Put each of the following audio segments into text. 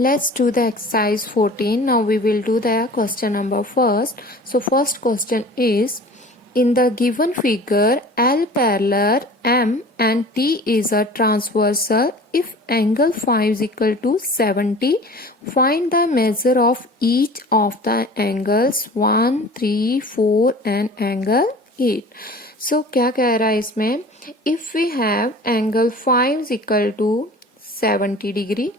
Let's do the exercise 14. Now we will do the question number first. So first question is, in the given figure, L parallel M and T is a transversal. If angle phi is equal to 70, find the measure of each of the angles 1, 3, 4 and angle 8. So क्या कह रहा है इसमें? If we have angle phi is equal to 70 degree,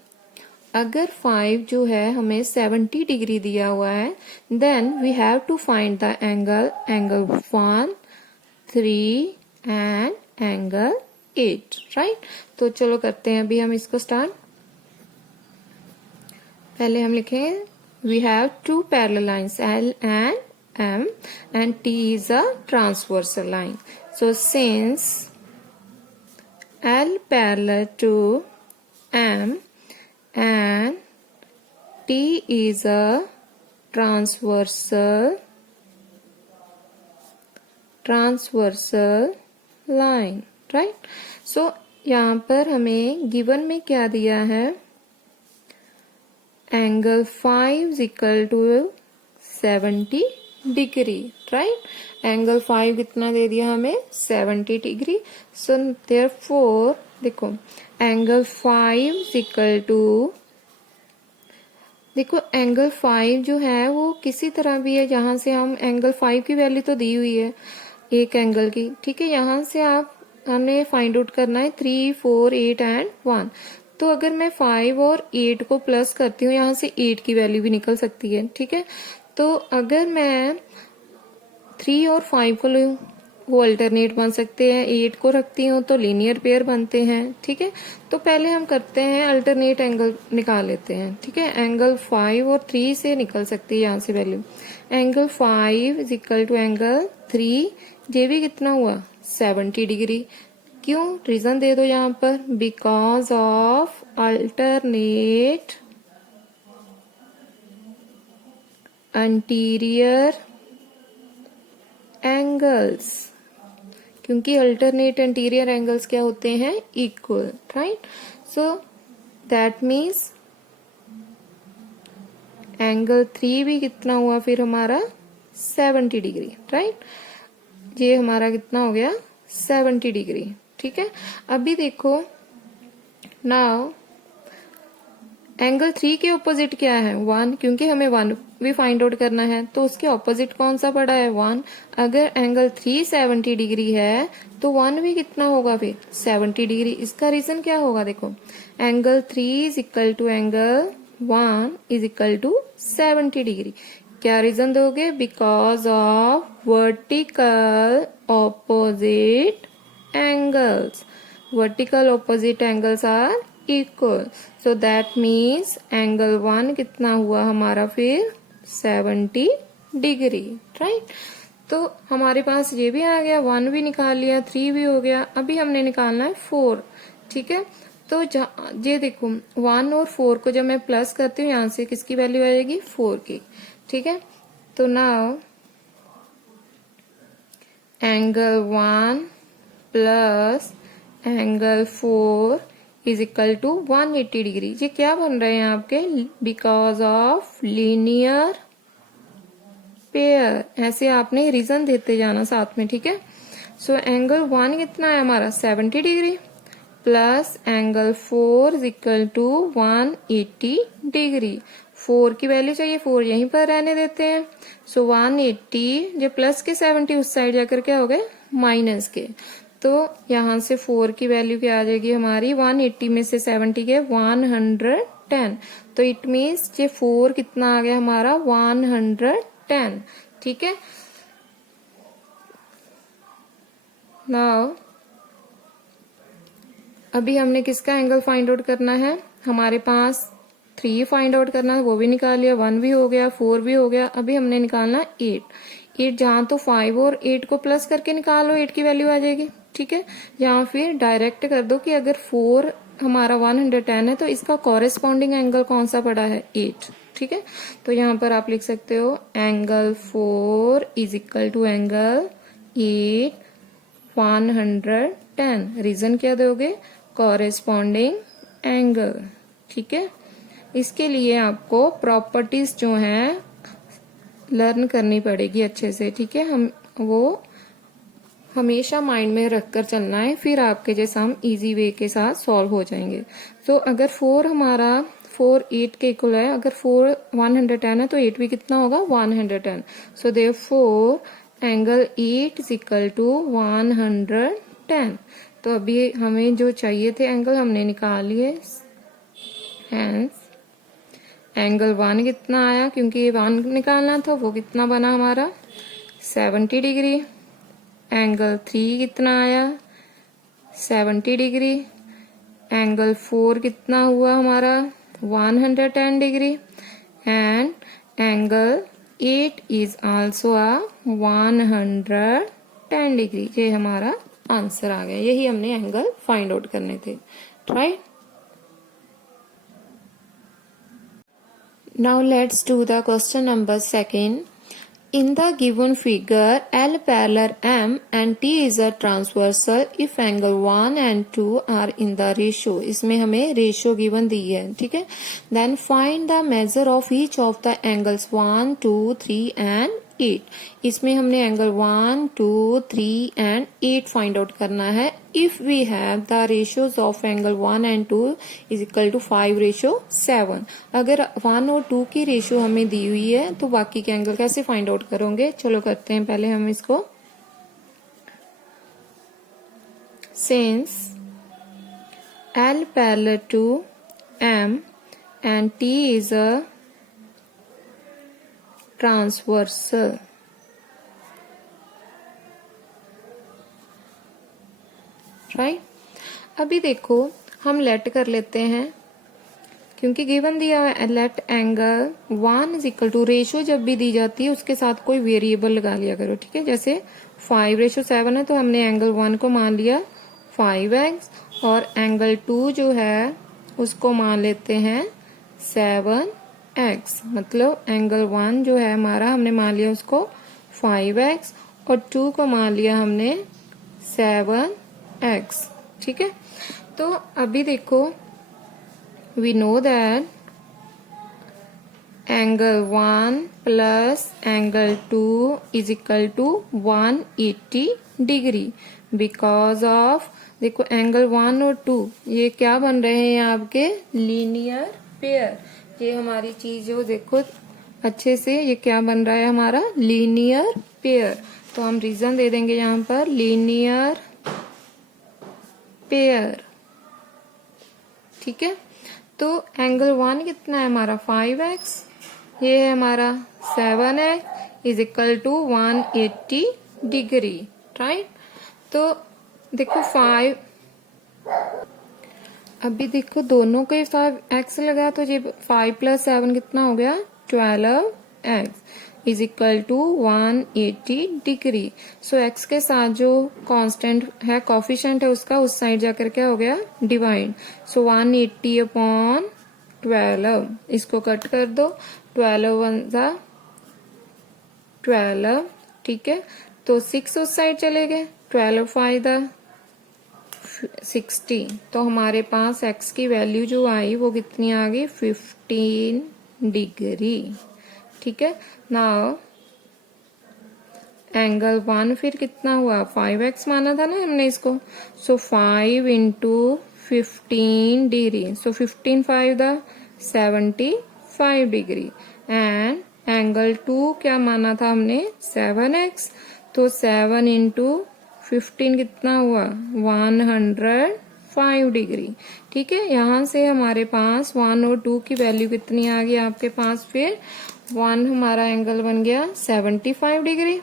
अगर 5 जो है हमें 70 degree दिया हुआ है, then we have to find the angle 1, 3 and angle 8, right. तो चलो करते हैं अभी हम इसको स्टार्ट। पहले हम लिखें we have two parallel lines L and M and T is a transversal line. So since L parallel to M and T is a transversal line, right? So यहाँ पर हमें गिवन में क्या दिया है? Angle 5 equal to 70 degree, right. Angle 5 कितना दे दिया हमें? 70 डिग्री। सो देयरफॉर देखो एंगल 5 इक्वल टू, देखो एंगल 5 जो है वो किसी तरह भी है, जहां से हम एंगल 5 की वैल्यू तो दी हुई है एक एंगल की, ठीक है। यहां से हमें फाइंड आउट करना है 3, 4, 8 एंड 1। तो अगर मैं 5 और 8 को प्लस करती हूँ, यहाँ से 8 की वैल्यू भी निकल सकती है, ठीक है। तो अगर मैं 3 और 5 को लूँ, वो अल्टरनेट बन सकते हैं। 8 को रखती हूँ तो लीनियर पेयर बनते हैं, ठीक है। तो पहले हम करते हैं अल्टरनेट एंगल निकाल लेते हैं, ठीक है। एंगल 5 और 3 से निकल सकती है यहाँ से value. Angle 5 is equal to angle 3, ये भी कितना हुआ? 70 डिग्री। क्यों? रीजन दे दो यहाँ पर, because of alternate anterior angles, क्योंकि अल्टरनेट एंटीरियर एंगल्स क्या होते हैं? Equal, right. So that means angle 3 भी कितना हुआ फिर हमारा? 70 डिग्री, राइट। ये हमारा कितना हो गया? 70 डिग्री, ठीक है। अभी देखो नाउ एंगल 3 के ऑपोजिट क्या है? 1, क्योंकि हमें 1 भी फाइंड आउट करना है, तो उसके ऑपोजिट कौन सा पड़ा है? 1। अगर एंगल 3 70 डिग्री है तो 1 भी कितना होगा फिर? 70 डिग्री। इसका रीजन क्या होगा? देखो angle 3 is equal to angle 1 is equal to 70 degree. क्या रीजन दोगे? Because of vertical opposite angles. Vertical opposite angles are equal, so that means angle 1 कितना हुआ हमारा फिर? 70 डिग्री, राइट। तो हमारे पास ये भी आ गया, 1 भी निकाल लिया, 3 भी हो गया। अभी हमने निकालना है 4, ठीक है। तो ये देखो 1 और 4 को जब मैं प्लस करती हूँ, यहाँ से किसकी वैल्यू आएगी? 4 की, ठीक है। तो now angle 1 plus angle 4 is equal to 180 degree. ये क्या बन रहे हैं आपके? Because of linear pair. ऐसे आपने रीजन देते जाना साथ में, ठीक है। सो एंगल 1 कितना है हमारा? 70 degree plus angle 4 is equal to 180 degree. 4 की वैल्यू चाहिए, 4 यहीं पर रहने देते हैं। सो 180 जो प्लस के 70 उस साइड जाकर क्या हो गए? माइनस के। तो यहां से 4 की वैल्यू क्या आ जाएगी हमारी? 180 में से 70 के 110। तो इट मीन्स ये 4 कितना आ गया हमारा? 110, ठीक है। नाउ अभी हमने किसका एंगल फाइंड आउट करना है? हमारे पास 3 फाइंड आउट करना है, वो भी निकाल लिया। 1 भी हो गया, 4 भी हो गया। अभी हमने निकालना 8 जहां तो 5 और 8 को प्लस करके निकालो, 8 की वैल्यू आ जाएगी, ठीक है। यहाँ फिर डायरेक्ट कर दो कि अगर 4 हमारा 110 है तो इसका कॉरेस्पॉन्डिंग एंगल कौन सा पड़ा है? 8, ठीक है। तो यहाँ पर आप लिख सकते हो angle 4 is equal to angle 8 110। Reason क्या दोगे? कॉरेस्पॉन्डिंग एंगल, ठीक है। इसके लिए आपको प्रॉपर्टीज जो हैं लर्न करनी पड़ेगी अच्छे से, ठीक है। हम वो हमेशा माइंड में रखकर चलना है, फिर आपके जैसा हम इजी वे के साथ सॉल्व हो जाएंगे। तो अगर 4 हमारा 4 8 के इक्वल है, अगर 4 110 है तो 8 भी कितना होगा 110। So therefore angle 8 is equal to 110। तो अभी हमें जो चाहिए थे एंगल हमने निकाल लिए। हेंस एंगल 1 कितना आया, क्योंकि ये 1 निकालना था, वो कितना बना हमारा 70 डिग्री। एंगल 3 कितना आया 70 डिग्री। एंगल 4 कितना हुआ हमारा 110 degree. And angle 8 is also आ 110 डिग्री। ये हमारा आंसर आ गया। यही हमने एंगल फाइंड आउट करने थे, right. Now let's do the question number 2. In the given figure, L parallel M and T is a transversal if angle 1 and 2 are in the ratio. इसमें हमें ratio given दी है, ठीक है। Then find the measure of each of the angles 1, 2, 3 and 8. इसमें हमने angle 1, 2, 3 and 8 find out करना है। If we have the ratios of angle 1 and 2 is equal to 5:7. अगर 1 और 2 की रेशियो हमें दी हुई है तो बाकी के एंगल कैसे फाइंड आउट करोगे। चलो करते हैं पहले हम इसको। Since L parallel to M and T is a transversal, right. अभी देखो हम लेट कर लेते हैं, क्योंकि गिवन दिया है let angle 1 is equal to, ratio जब भी दी जाती है उसके साथ कोई वेरिएबल लगा लिया करो, ठीक है। जैसे 5:7 है तो हमने एंगल 1 को मान लिया 5x और एंगल 2 जो है उसको मान लेते हैं 7x। मतलब एंगल 1 जो है हमारा हमने मान लिया उसको 5x और 2 को मान लिया हमने 7x, ठीक है। तो अभी देखो we know that angle 1 plus angle 2 is equal to 180 degree because of, देखो एंगल 1 और 2 ये क्या बन रहे हैं आपके लीनियर पेयर। ये हमारी चीज जो देखो अच्छे से, ये क्या बन रहा है हमारा लीनियर पेयर। तो हम रीजन दे देंगे यहाँ पर लीनियर पेयर, ठीक है। तो एंगल 1 कितना है हमारा 5x, ये है हमारा 7x is equal to 180 degree, right. तो देखो 5, अभी देखो दोनों के साथ x लगा तो ये 5 + 7 कितना हो गया 12x is equal to 180 degree. So x के साथ जो कांस्टेंट है कोफिशिएंट है उसका उस साइड जाकर क्या हो गया डिवाइड। सो 180/12, इसको कट कर दो, 12 × 12, ठीक है। तो 6 उस साइड चले गए, 12 × 5 60। तो हमारे पास x की वैल्यू जो आई वो कितनी आ गई 15 डिग्री, ठीक है। नाउ एंगल 1 फिर कितना हुआ 5x माना था ना हमने इसको। सो 5 × 15 degree, so 15 5 75 degree. And angle 2 क्या माना था हमने 7x, तो 7 × 15 कितना हुआ 105 डिग्री, ठीक है। यहाँ से हमारे पास 1 और 2 की वैल्यू कितनी आ गई आपके पास, फिर 1 हमारा एंगल बन गया 75 डिग्री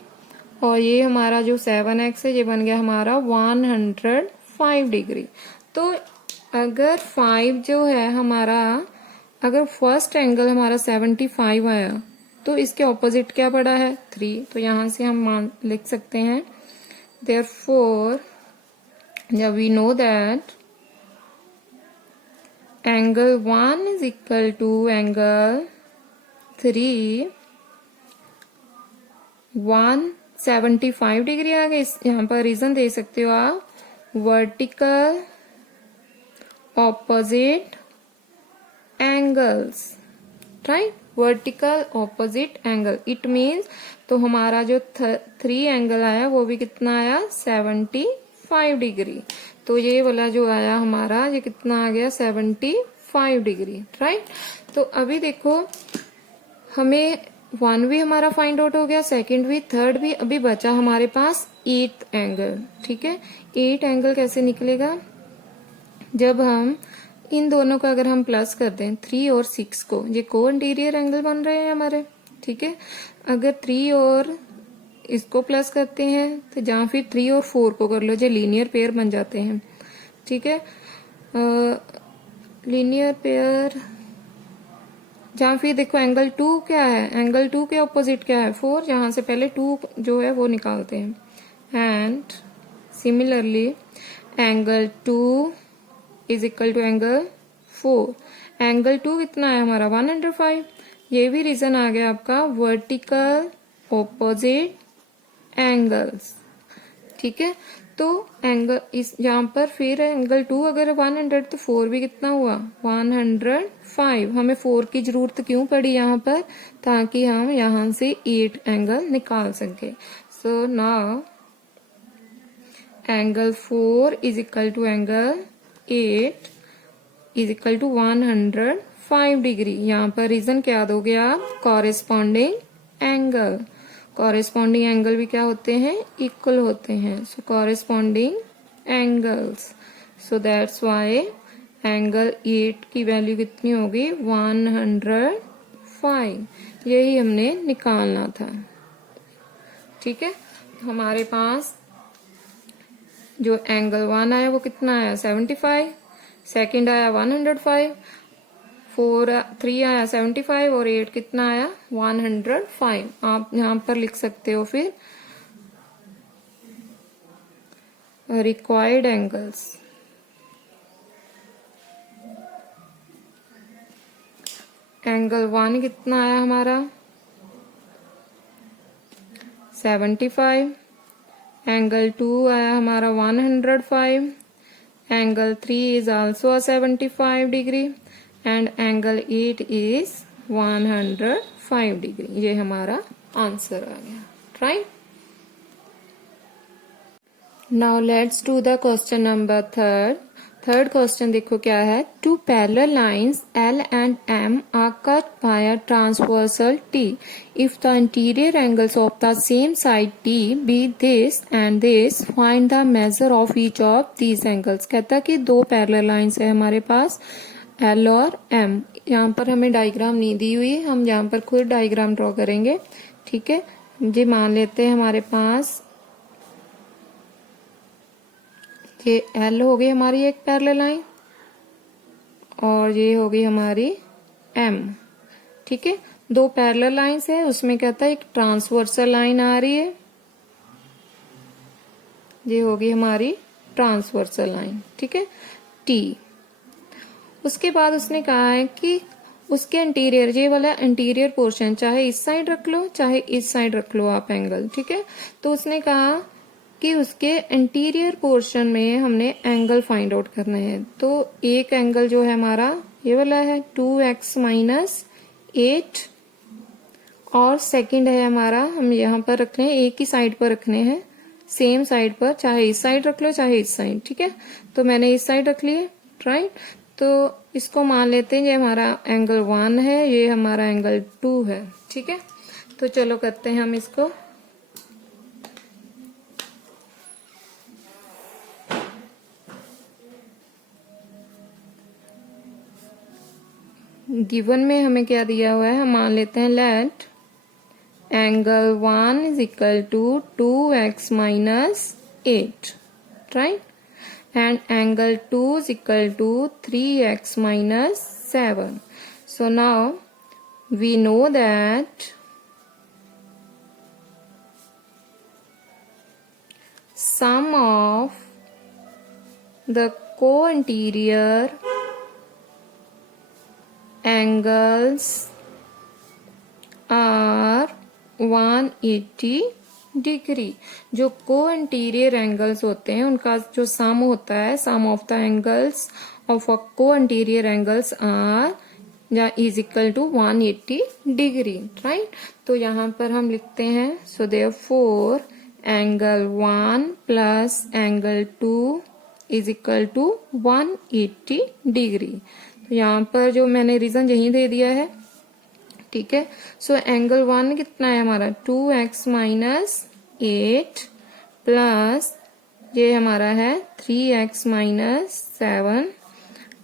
और ये हमारा जो 7x है ये बन गया हमारा 105 डिग्री। तो अगर 5 जो है हमारा, अगर फर्स्ट एंगल हमारा 75 आया तो इसके ऑपोजिट क्या पड़ा है 3। तो यहाँ से हम मान लिख सकते हैं therefore now we know that angle 1 is equal to angle 3 175 degree आ गई। यहाँ पर रीजन दे सकते हो आप vertical opposite angles, right, vertical opposite angle, it means तो हमारा जो 3 एंगल आया वो भी कितना आया 75 डिग्री। तो ये वाला जो आया हमारा ये कितना आ गया 75 डिग्री, राइट। तो अभी देखो हमें 1 भी हमारा फाइंड आउट हो गया, सेकंड भी, थर्ड भी, अभी बचा हमारे पास 8th एंगल, ठीक है। 8 एंगल कैसे निकलेगा, जब हम इन दोनों का अगर हम प्लस कर दें 3 और 6 को, ये को इंटीरियर एंगल बन रहे हैं हमारे, ठीक है। अगर 3 और इसको प्लस करते हैं तो जहां फिर 3 और 4 को कर लो, जो लीनियर पेयर बन जाते हैं, ठीक है। लीनियर पेयर जहां फिर देखो एंगल 2 क्या है, एंगल 2 के ऑपोजिट क्या है 4, जहां से पहले 2 जो है वो निकालते हैं। And similarly angle 2 is equal to angle 4, angle 2 कितना है हमारा 105। ये भी रीजन आ गया आपका वर्टिकल ऑपोजिट एंगल्स, ठीक है। तो एंगल इस यहाँ पर फिर एंगल 2 अगर 100 तो 4 भी कितना हुआ 105। हमें 4 की जरूरत क्यों पड़ी यहाँ पर, ताकि हम यहाँ से 8 एंगल निकाल सके। So now angle 4 is equal to angle 8 is equal to 105 degree. यहाँ पर रीजन क्या दोगे आप, कॉरेस्पॉन्डिंग एंगल। कॉरेस्पॉन्डिंग एंगल भी क्या होते हैं, इक्वल होते हैं। So corresponding angles, so that's why angle 8 की वैल्यू कितनी होगी 105। यही हमने निकालना था, ठीक है। हमारे पास जो एंगल 1 आया वो कितना आया 75, सेकंड आया 105, 3 आया 75 और 8 कितना आया 105। आप यहां पर लिख सकते हो फिर रिक्वायर्ड एंगल्स। एंगल 1 कितना आया हमारा 75, एंगल 2 आया हमारा 105, angle 3 is also 75 degree and angle 8 is 105 degree. ये हमारा आंसर आ गया, right. Now let's do the question number third question देखो क्या है, two parallel lines L and M are cut by a transversal T. If the interior angles of the same side T be this and this, find the measure of each of these angles. कहता है कि दो parallel lines है हमारे पास L और M। यहाँ पर हमें डायग्राम नहीं दी हुई, हम यहाँ पर खुद डायग्राम ड्रॉ करेंगे, ठीक है। जी मान लेते हैं हमारे पास ये L हो गई हमारी एक पैरेलल लाइन और ये हो गई हमारी M, ठीक है। दो पैरेलल लाइंस है, उसमें कहता है एक ट्रांसवर्सल लाइन आ रही है, ये होगी हमारी ट्रांसवर्सल लाइन, ठीक है, T। उसके बाद उसने कहा है कि उसके इंटीरियर, ये वाला इंटीरियर पोर्शन चाहे इस साइड रख लो चाहे इस साइड रख लो आप एंगल, ठीक है। तो उसने कहा कि उसके इंटीरियर पोर्शन में हमने एंगल फाइंड आउट करना है। तो एक एंगल जो है हमारा ये वाला है 2x माइनस 8 और सेकंड है हमारा, हम यहाँ पर रखने हैं एक ही साइड पर रखने हैं, सेम साइड पर, चाहे इस साइड रख लो चाहे इस साइड, ठीक है। तो मैंने इस साइड रख लिए, राइट। तो इसको मान लेते हैं ये हमारा एंगल 1 है, ये हमारा एंगल 2 है, ठीक है। तो चलो करते हैं हम इसको। गिवन में हमें क्या दिया हुआ है, हम मान लेते हैं let angle 1 is equal to 2x minus 8, right, and angle 2 is equal to 3x minus 7. So now we know that sum of the co-interior angles are 180 degree. जो को इंटीरियर एंगल्स होते हैं उनका जो सम होता है, sum of the angles of a को interior angles are या is equal to 180 degree, right. तो यहाँ पर हम लिखते हैं so therefore angle 1 plus angle 2 is equal to 180 degree. तो यहाँ पर जो मैंने रीजन यही दे दिया है, ठीक है। सो एंगल 1 कितना है हमारा 2x माइनस 8 प्लस ये हमारा है 3x minus 7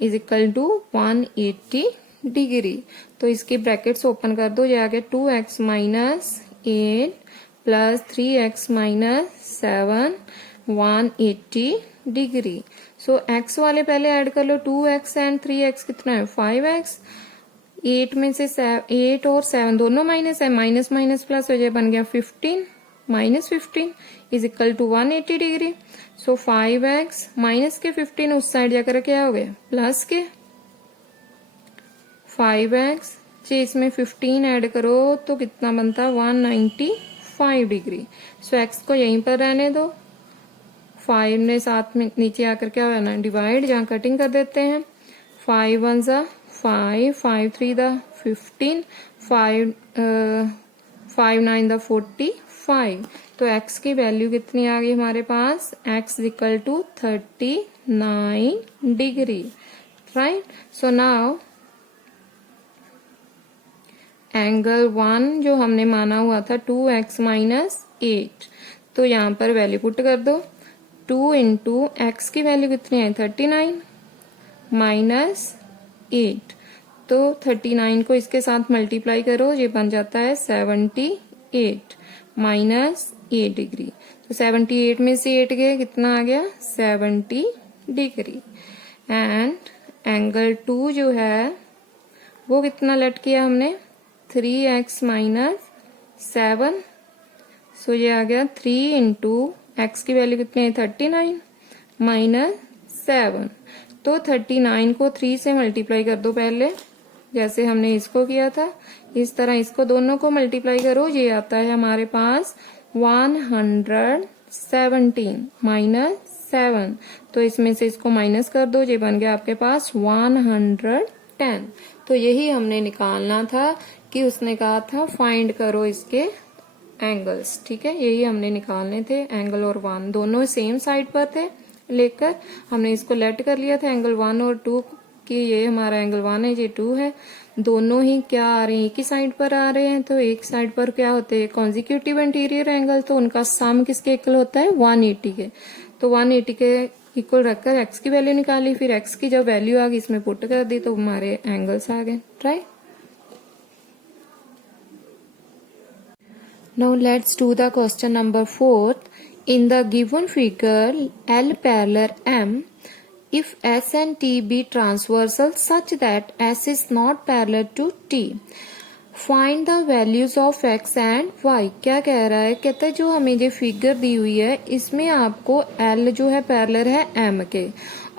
is equal to 180 degree. तो इसकी ब्रैकेट्स ओपन कर दो, ये आ गया 2x minus 8 plus 3x minus 7 180 degree. So x वाले पहले ऐड कर लो, 2x एंड 3x कितना है 5x। 8 में से 8 और 7 दोनों माइनस है, माइनस माइनस प्लस हो जाए, बन गया 15 minus 15 is equal to 180 degree. So 5x minus के 15 उस साइड जाकर क्या हो गया प्लस के 5x, जी इसमें 15 ऐड करो तो कितना बनता 195 डिग्री। सो x को यहीं पर रहने दो, 5 ने साथ में नीचे आकर क्या होना है डिवाइड, जहां कटिंग कर देते हैं 5 1 जा 5 5 3 दा 15 5 9 दा 45। तो x की वैल्यू कितनी आ गई हमारे पास, x equal to 39 degree, right. So now angle 1 जो हमने माना हुआ था 2x माइनस 8, तो यहाँ पर वैल्यू पुट कर दो, 2 इंटू एक्स की वैल्यू कितनी है 39 माइनस 8, तो 39 को इसके साथ मल्टीप्लाई करो, ये बन जाता है 78 माइनस 8 डिग्री। तो 78 में से 8 गए, कितना आ गया 70 डिग्री। एंड एंगल 2 जो है वो कितना लेट किया हमने 3x माइनस 7, सो ये आ गया 3 इंटू एक्स की वैल्यू कितनी है 39 माइनस 7। तो 39 को 3 से मल्टीप्लाई कर दो पहले, जैसे हमने इसको किया था, इस तरह इसको दोनों को मल्टीप्लाई करो, ये आता है हमारे पास 117 माइनस 7। तो इसमें से इसको माइनस कर दो, ये बन गया आपके पास 110। तो यही हमने निकालना था कि उसने कहा था फाइंड करो इसके एंगल्स, ठीक है। यही हमने निकालने थे, एंगल और 1 दोनों सेम साइड पर थे, लेकर हमने इसको लेट कर लिया था एंगल 1 और 2 कि ये हमारा एंगल 1 है, ये 2 है, दोनों ही क्या आ रहे हैं एक ही साइड पर आ रहे हैं। तो एक साइड पर क्या होते हैं कॉन्जिक्यूटिव इंटीरियर एंगल, तो उनका सम किसके इक्वल होता है 180 के। तो 180 के इक्वल रखकर एक्स की वैल्यू निकाली, फिर एक्स की जब वैल्यू आ गई इसमें पुट कर दी, तो हमारे एंगल्स आ गए, right. Now let's do the question number 4. In the given figure L parallel M, if S and T be transversal such that S is not parallel to T, find the values of X and Y। क्या कह रहा है, कहता है जो हमें ये figure दी हुई है इसमें आपको L जो है पैरेलल है M के,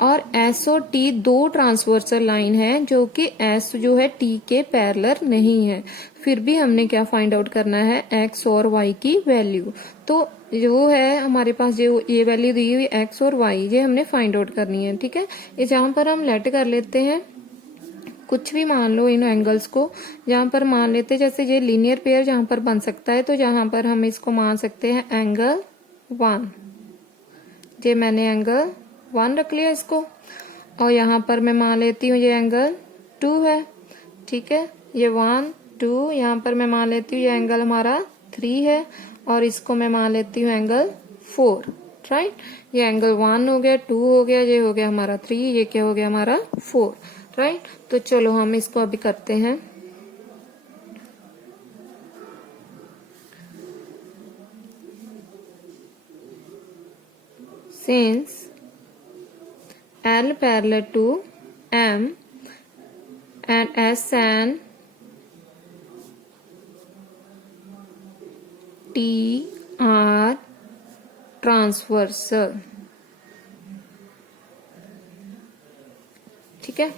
और S और T दो ट्रांसवर्सल लाइन है जो कि S जो है T के पैरेलल नहीं है। फिर भी हमने क्या फाइंड आउट करना है X और Y की वैल्यू। तो जो है हमारे पास जो ये वैल्यू दी हुई X और Y, ये हमने फाइंड आउट करनी है, ठीक है। इस जहां पर हम लेट कर लेते हैं, कुछ भी मान लो इन एंगल्स को, जहां पर मान लेते हैं जैसे ये लीनियर पेयर जहां पर बन सकता है, तो जहां पर हम इसको मान सकते हैं एंगल 1, ये मैंने एंगल 1 रख लिया इसको, और यहाँ पर मैं मान लेती हूँ ये एंगल 2 है, ठीक है। ये 1 2, यहाँ पर मैं मान लेती हूँ ये एंगल हमारा 3 है, और इसको मैं मान लेती हूँ एंगल 4, राइट। ये एंगल 1 हो गया, 2 हो गया, ये हो गया हमारा 3, ये क्या हो गया हमारा 4, राइट। तो चलो हम इसको अभी करते हैं। Since L parallel to M and S and T are transversal, ठीक है।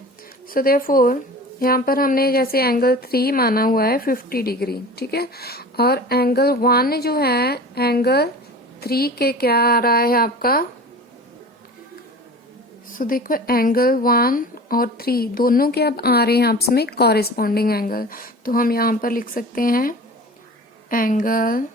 सो देयरफॉर यहाँ पर हमने जैसे एंगल 3 माना हुआ है 50 डिग्री, ठीक है, और एंगल 1 जो है एंगल 3 के क्या आ रहा है आपका, सो देखो एंगल 1 और 3 दोनों के अब आ रहे हैं आपस में कॉरेस्पॉन्डिंग एंगल, तो हम यहाँ पर लिख सकते हैं angle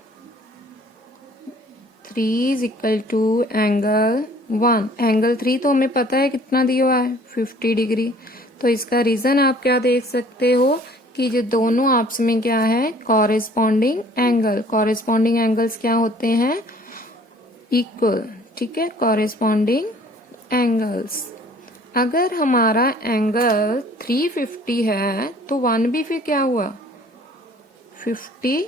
3 is equal to angle 1। Angle 3 तो हमें पता है कितना दिया हुआ है 50 डिग्री। तो इसका रीजन आप क्या देख सकते हो कि जो दोनों आपस में क्या है कॉरेस्पॉन्डिंग एंगल। कॉरेस्पॉन्डिंग एंगल्स क्या होते हैं इक्वल, ठीक है, कॉरेस्पॉन्डिंग एंगल्स। अगर हमारा एंगल 350 है तो 1 भी फिर क्या हुआ 50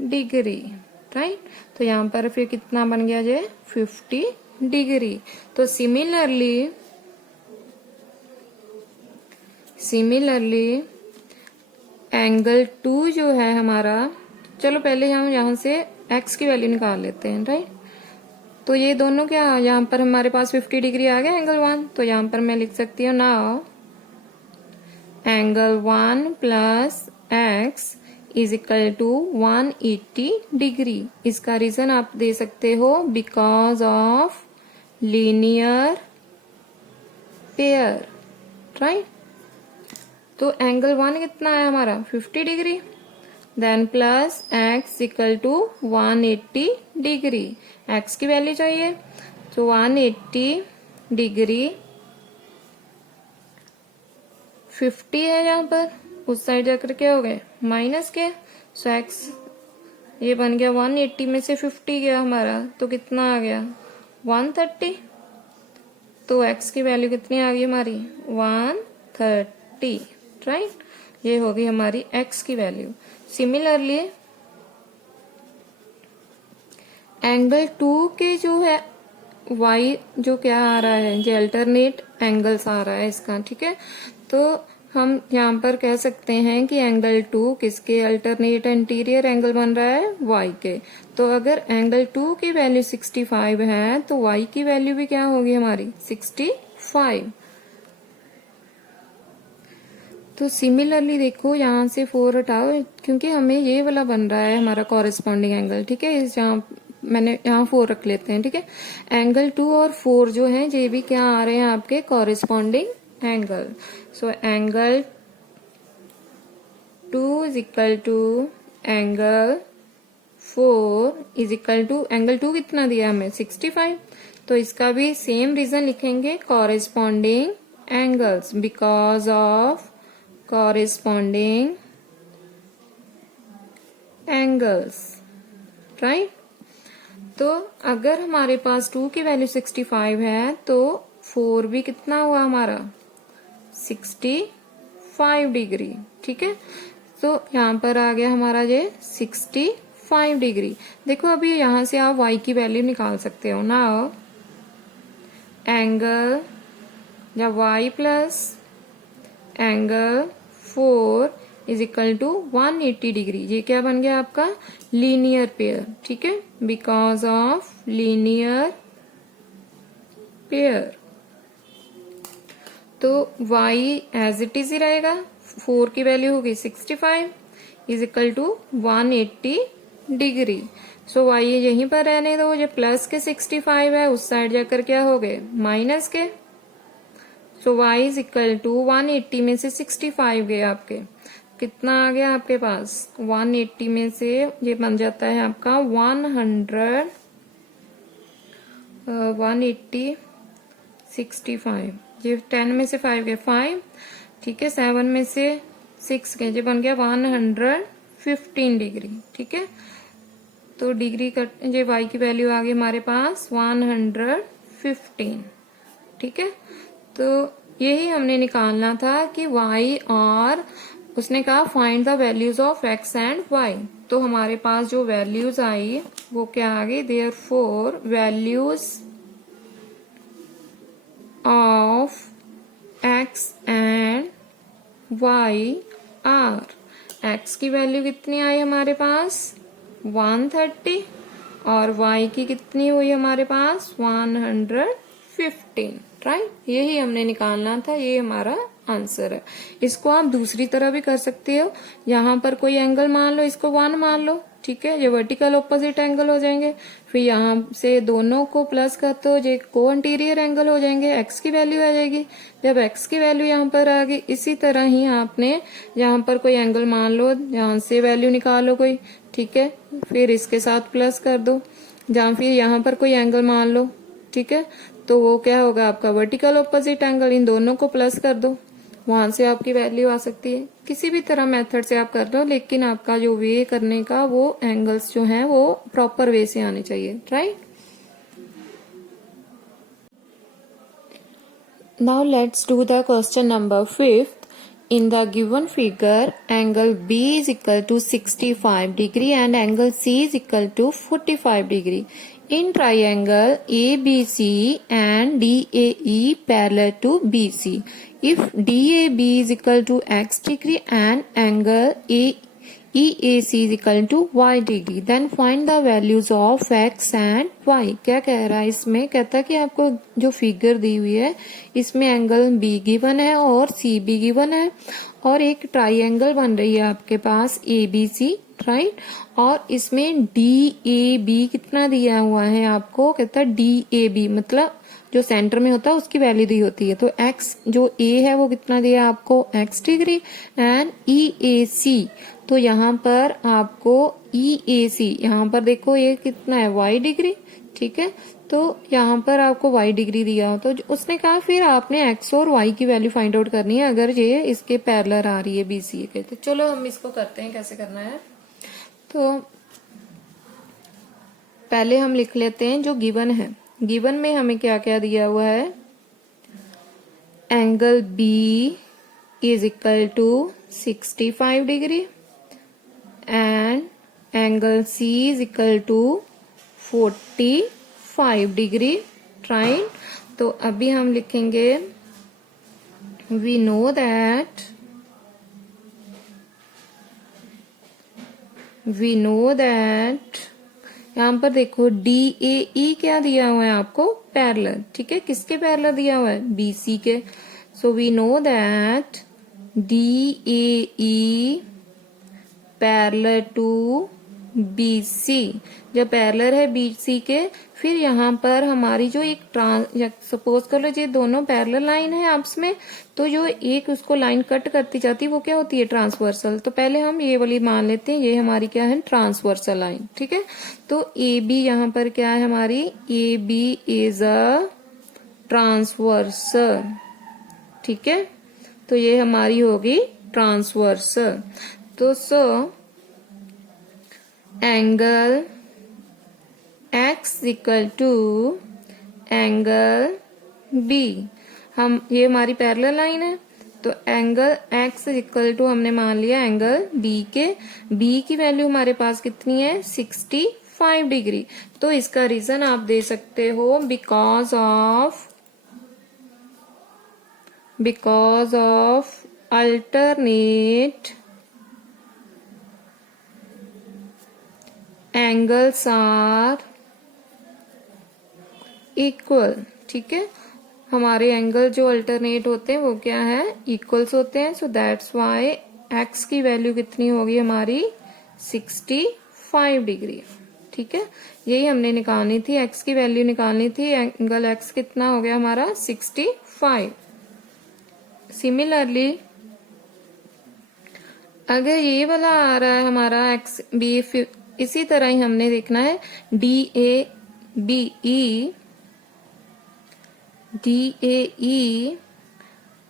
डिग्री, राइट। तो यहाँ पर फिर कितना बन गया जे 50 डिग्री। तो सिमिलरली एंगल 2 जो है हमारा, चलो पहले हम यहाँ से x की वैल्यू निकाल लेते हैं, राइट। तो ये दोनों क्या, यहाँ पर हमारे पास 50 डिग्री आ गया एंगल 1, तो यहाँ पर मैं लिख सकती हूँ now angle 1 plus x is equal to 180 degree. इसका रीजन आप दे सकते हो because of linear pair, right. तो एंगल 1 कितना है हमारा 50 degree, then plus x equal to 180 degree. x की वैल्यू चाहिए, तो 180 डिग्री 50 है यहाँ पर, उस साइड जाकर क्या हो गए माइनस के, सो x ये बन गया 180 में से 50 गया हमारा, तो कितना आ गया 130। तो x की वैल्यू कितनी आ गई हमारी 130, राइट। ये होगी हमारी x की वैल्यू। सिमिलरली एंगल 2 के जो है y जो क्या आ रहा है जो अल्टरनेट एंगल्स आ रहा है इसका, ठीक है। तो हम यहाँ पर कह सकते हैं कि एंगल 2 किसके अल्टरनेट इंटीरियर एंगल बन रहा है y के। तो अगर एंगल 2 की वैल्यू 65 है तो y की वैल्यू भी क्या होगी हमारी 65। तो सिमिलरली देखो यहाँ से 4 हटाओ क्योंकि हमें ये वाला बन रहा है हमारा कॉरेस्पॉन्डिंग एंगल, ठीक है। इस जहाँ मैंने यहाँ 4 रख लेते हैं, ठीक है। एंगल 2 और 4 जो है ये भी क्या आ रहे हैं आपके corresponding angle. So angle 2 is equal to angle 4 is equal to angle 2 कितना दिया हमें 65। तो इसका भी सेम रीजन लिखेंगे corresponding angles because of corresponding angles, right। तो अगर हमारे पास 2 की वैल्यू 65 है तो 4 भी कितना हुआ हमारा 65 डिग्री, ठीक है। तो यहाँ पर आ गया हमारा ये 65 डिग्री। देखो अभी यहाँ से आप y की वैल्यू निकाल सकते हो ना, एंगल या y plus angle 4 is equal to 180 degree. ये क्या बन गया आपका लीनियर पेयर, ठीक है, बिकॉज ऑफ लीनियर पेयर। तो y एज इट इज ही रहेगा, 4 की वैल्यू होगी 65 is equal to 180 degree. So y यहीं पर रहने दो, ये प्लस के 65 है, उस साइड जाकर क्या हो गए माइनस के। सो y इज इक्वल टू 180 में से 65 गए आपके, कितना आ गया आपके पास 180 में से ये बन जाता है आपका 180 65, ये 10 में से 5 गए 5, ठीक है, 7 में से 6 गए, ये बन गया 115 डिग्री, ठीक है। तो डिग्री का ये y की वैल्यू आ गई हमारे पास 115, ठीक है। तो यही हमने निकालना था कि y और उसने कहा find the values of x and y। तो हमारे पास जो वैल्यूज आई वो क्या आ गई, therefore values of x and y are, x की वैल्यू कितनी आई हमारे पास 130 और y की कितनी हुई हमारे पास 115, राइट। यही हमने निकालना था, ये हमारा आंसर है। इसको आप दूसरी तरह भी कर सकते हो, यहाँ पर कोई एंगल मान लो, इसको 1 मान लो, ठीक है, ये वर्टिकल ऑपोजिट एंगल हो जाएंगे। फिर यहाँ से दोनों को प्लस कर तो ये को अंटीरियर एंगल हो जाएंगे, एक्स की वैल्यू आ जाएगी। जब एक्स की वैल्यू यहाँ पर आ गई, इसी तरह ही आपने यहाँ पर कोई एंगल मान लो, यहाँ से वैल्यू निकालो कोई, ठीक है, फिर इसके साथ प्लस कर दो। जहाँ फिर यहाँ पर कोई एंगल मान लो, ठीक है, तो वो क्या होगा आपका वर्टिकल ऑपोजिट एंगल, इन दोनों को प्लस कर दो, वहां से आपकी वैल्यू आ सकती है। किसी भी तरह मेथड से आप कर लो, लेकिन आपका जो वे करने का वो एंगल्स जो हैं वो प्रॉपर वे से आने चाहिए, right. Now let's do the question number 5th। In the given figure, angle B is equal to 65 degree and angle C is equal to 45 degree. In triangle ABC and DAE parallel to BC, if DAB is equal to x degree and angle EAC is equal to y degree, then find the values of x and y। क्या कह रहा है इसमें, कहता है कि आपको जो फिगर दी हुई है इसमें एंगल B गिवन है और C भी गिवन है, और एक ट्राइंगल बन रही है आपके पास ABC, राइट, और इसमें DAB कितना दिया हुआ है आपको, कहता है DAB मतलब जो सेंटर में होता है उसकी वैल्यू दी होती है। तो x जो A है वो कितना दिया आपको x डिग्री, एंड EAC तो यहाँ पर आपको EAC यहाँ पर देखो ये कितना है y डिग्री, ठीक है, तो यहाँ पर आपको y डिग्री दिया हो, तो उसने कहा फिर आपने x और y की वैल्यू फाइंड आउट करनी है अगर ये इसके पैरेलल आ रही है BCA के। तो चलो हम इसको करते हैं, कैसे करना है। तो पहले हम लिख लेते हैं जो गिवन है। गिवन में हमें क्या क्या दिया हुआ है, angle B is equal to 65 degree and angle C is equal to 45 degree, right. तो अभी हम लिखेंगे वी नो दैट यहाँ पर देखो DAE क्या दिया हुआ है आपको, पैरेलल, ठीक है, किसके पैरेलल दिया हुआ है, BC के। So we know that DAE parallel to BC। जब पैरेलल है BC के, फिर यहाँ पर हमारी जो एक सपोज कर लो ये दोनों पैरेलल लाइन है आपस में, तो जो एक उसको लाइन कट करती जाती है वो क्या होती है, ट्रांसवर्सल। तो पहले हम ये वाली मान लेते हैं, ये हमारी क्या है, ट्रांसवर्सल लाइन, ठीक है। तो AB यहाँ पर क्या है हमारी, AB इज अ ट्रांसवर्सल, ठीक है, तो ये हमारी होगी ट्रांसवर्सल। तो so angle x equal to angle B, हम ये हमारी पैरेलल लाइन है, तो एंगल x इक्वल टू हमने मान लिया एंगल B के। B की वैल्यू हमारे पास कितनी है, 65 डिग्री। तो इसका रीजन आप दे सकते हो because of alternate angles are equal, ठीक है, हमारे एंगल जो अल्टरनेट होते हैं वो क्या है, इक्वल्स होते हैं। सो दैट्स वाई x की वैल्यू कितनी होगी हमारी 65 डिग्री, ठीक है, यही हमने निकालनी थी, x की वैल्यू निकालनी थी। एंगल x कितना हो गया हमारा 65। सिमिलरली अगर ये वाला आ रहा है हमारा x b, इसी तरह ही हमने देखना है DAE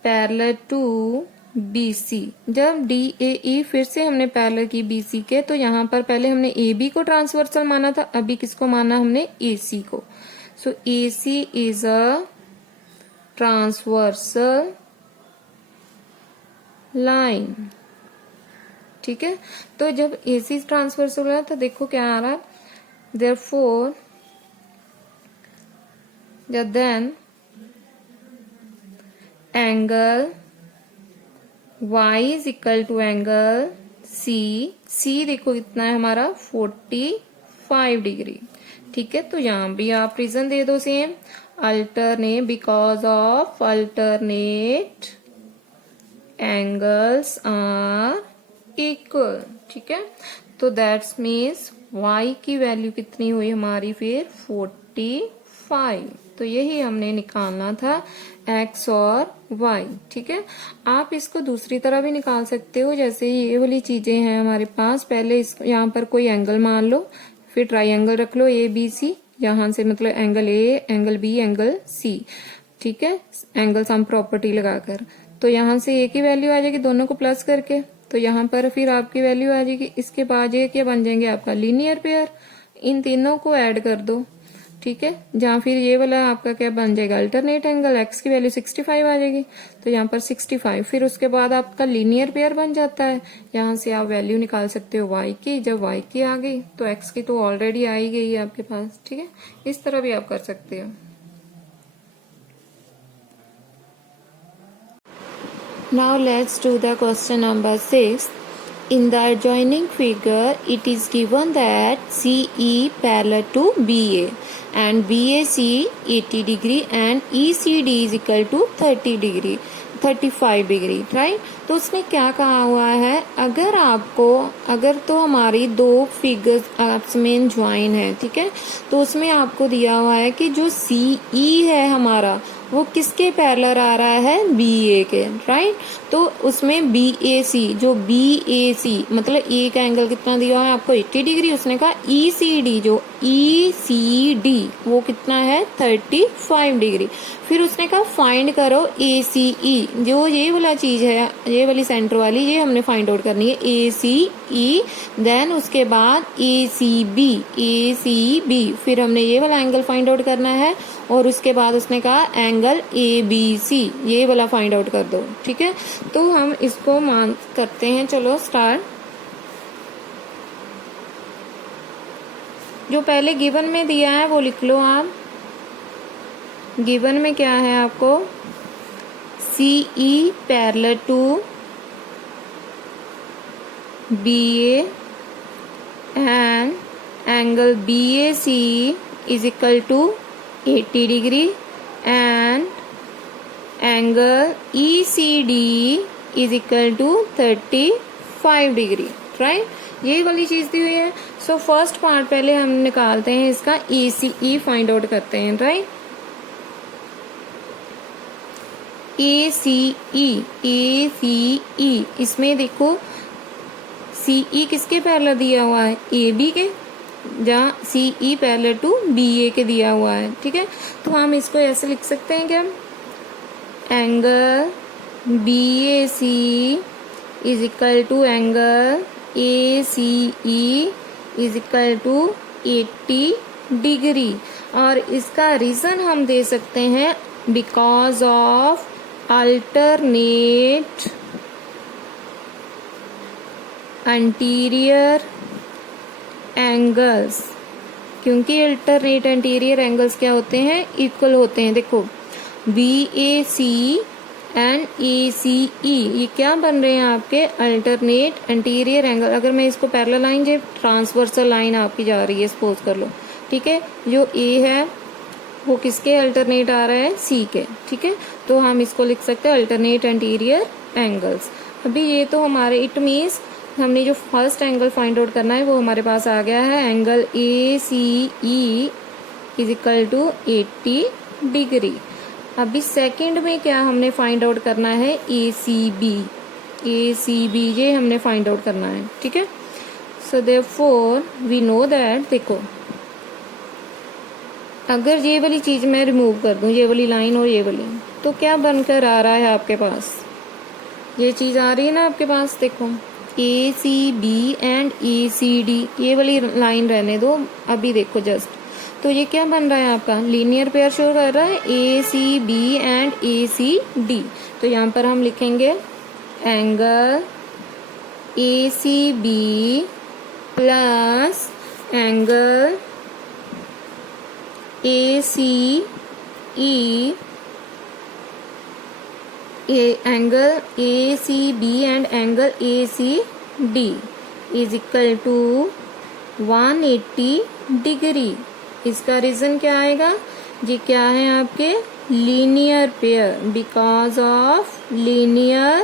पैरेलल टू BC। जब DAE फिर से हमने पैरेलल की BC के, तो यहाँ पर पहले हमने AB को ट्रांसवर्सल माना था, अभी किसको माना हमने, AC को। सो AC is a transversal line, ठीक है। तो जब AC ट्रांसवर्सल है तो देखो क्या आ रहा है, therefore then angle y is equal to angle C देखो कितना है हमारा 45 डिग्री, ठीक है। तो यहाँ भी आप रीजन दे दो same, alternate, because of alternate angles are equal, ठीक है। तो दैट्स मीन्स y की वैल्यू कितनी हुई हमारी फिर 45। तो यही हमने निकालना था x और y, ठीक है। आप इसको दूसरी तरह भी निकाल सकते हो, जैसे ये वाली चीजें हैं हमारे पास। पहले इस यहाँ पर कोई एंगल मान लो, फिर ट्राइंगल रख लो ए बी सी, यहाँ से मतलब angle A, angle B, angle C, ठीक है, एंगल सम प्रॉपर्टी लगाकर। तो यहाँ से ए की वैल्यू आ जाएगी दोनों को प्लस करके, तो यहाँ पर फिर आपकी वैल्यू आ जाएगी। इसके बाद ये क्या बन जाएंगे आपका लीनियर पेयर, इन तीनों को ऐड कर दो, ठीक है। जहाँ फिर ये वाला आपका क्या बन जाएगा अल्टरनेट एंगल, एक्स की वैल्यू 65 आ जाएगी, तो यहाँ पर 65। फिर उसके बाद आपका लीनियर पेयर बन जाता है। यहाँ से आप वैल्यू निकाल सकते हो y की, जब y की आ गई तो x की तो ऑलरेडी आ ही गई है आपके पास, ठीक है। इस तरह भी आप कर सकते हो। Now let's do the question number 6. In the adjoining figure, it is given that CE parallel to BA and BAC 80 degree and ECD is equal to 30 degree, 35 degree, right. तो उसने क्या कहा हुआ है, अगर तो हमारी दो फिगर्स आपस में ज्वाइन है, ठीक है, तो उसमें आपको दिया हुआ है कि जो CE है हमारा वो किसके पैरेलल आ रहा है, BA के, राइट। तो उसमें BAC, जो BAC मतलब एक एंगल कितना दिया हुआ है आपको 80 डिग्री, उसने कहा ECD, जो ECD वो कितना है 35 डिग्री। फिर उसने कहा फाइंड करो ACE, जो ये वाला चीज है, ये वाली सेंटर वाली, ये हमने फाइंड आउट करनी है ACE। देन उसके बाद ACB, फिर हमने ये वाला एंगल फाइंड आउट करना है, और उसके बाद उसने कहा एंगल ABC, ये वाला फाइंड आउट कर दो, ठीक है। तो हम इसको मान करते हैं, चलो स्टार्ट। जो पहले गिवन में दिया है वो लिख लो आप। गिवन में क्या है आपको, CE parallel to BA and angle BAC is equal to 80 degree and angle ECD is equal to 35 degree, right. ये वाली चीज दी हुई है। सो फर्स्ट पार्ट पहले हम निकालते हैं, इसका ACE फाइंड आउट करते हैं, राइट। ACE, इसमें देखो CE किसके पैरेलल दिया हुआ है, AB के, जहाँ CE पैरेलल टू BA के दिया हुआ है, ठीक है। तो हम इसको ऐसे लिख सकते हैं क्या, angle BAC is equal to angle ACE is equal to 80 degree. और इसका रीजन हम दे सकते हैं because of alternate interior angles, क्योंकि अल्टरनेट एंटीरियर एंगल्स क्या होते हैं, इक्वल होते हैं। देखो BAC एंड ACE ये क्या बन रहे हैं आपके अल्टरनेट एंटीरियर एंगल। अगर मैं इसको पैरेलल लाइन, जो ट्रांसवर्सल लाइन आपकी जा रही है सपोज कर लो, ठीक है, जो A है वो किसके अल्टरनेट आ रहा है, C के, ठीक है। तो हम इसको लिख सकते हैं अल्टरनेट एंटीरियर एंगल्स। अभी ये तो हमारे, इट मीन्स हमने जो फर्स्ट एंगल फाइंड आउट करना है वो हमारे पास आ गया है, angle ACE is equal to 80 degree. अभी सेकंड में क्या हमने फाइंड आउट करना है, ACB, ये हमने फाइंड आउट करना है, ठीक है। So therefore we know that, देखो अगर ये वाली चीज मैं रिमूव कर दूं, ये वाली लाइन और ये वाली, तो क्या बनकर आ रहा है आपके पास, ये चीज आ रही है ना आपके पास। देखो ACB एंड ACD, ये वाली लाइन रहने दो अभी, देखो जस्ट, तो ये क्या बन रहा है आपका लीनियर पेयर शो कर रहा है, ACB एंड ACD। तो यहाँ पर हम लिखेंगे angle ACB plus angle ACE, angle ACB and angle ACD is equal to 180 degree. इसका रीजन क्या आएगा, ये क्या है आपके linear pair, because of linear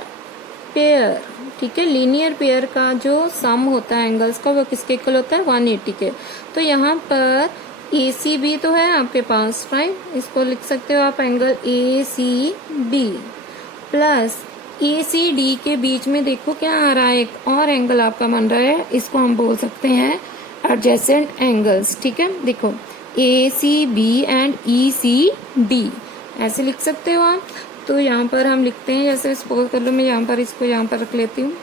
pair, ठीक है। लीनियर पेयर का जो सम होता है एंगल्स का वो किसके इक्वल होता है 180 के। तो यहाँ पर ACB तो है आपके पास, राइट, इसको लिख सकते हो आप एंगल ACB प्लस ACD के बीच में देखो क्या आ रहा है, एक और एंगल आपका बन रहा है, इसको हम बोल सकते हैं एडजेसेंट एंगल्स। ठीक है, देखो ACB एंड ECD ऐसे लिख सकते हो आप। तो यहाँ पर हम लिखते हैं, जैसे सपोज कर लो मैं यहाँ पर इसको यहाँ पर रख लेती हूँ।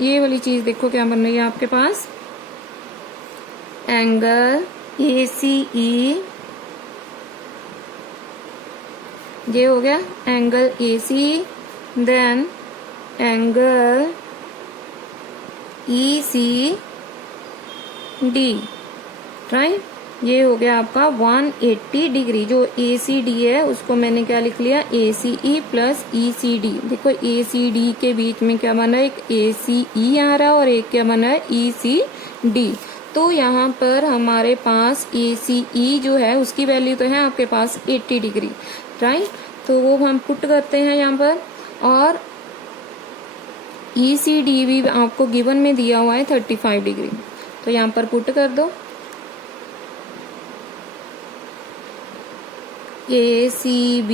ये वाली चीज देखो क्या बन रही है आपके पास, एंगल ACE, ये हो गया angle AC, then angle ECD, right. ये हो गया आपका 180 डिग्री। जो ACD है उसको मैंने क्या लिख लिया, ACE प्लस ECD। देखो ACD के बीच में क्या बना है, एक ACE आ रहा है और एक क्या बना है ECD। तो यहाँ पर हमारे पास ACE जो है उसकी वैल्यू तो है आपके पास 80 डिग्री, राइट। तो वो हम पुट करते हैं यहाँ पर, और ECD भी आपको गिवन में दिया हुआ है 35 डिग्री। तो यहाँ पर पुट कर दो, ACB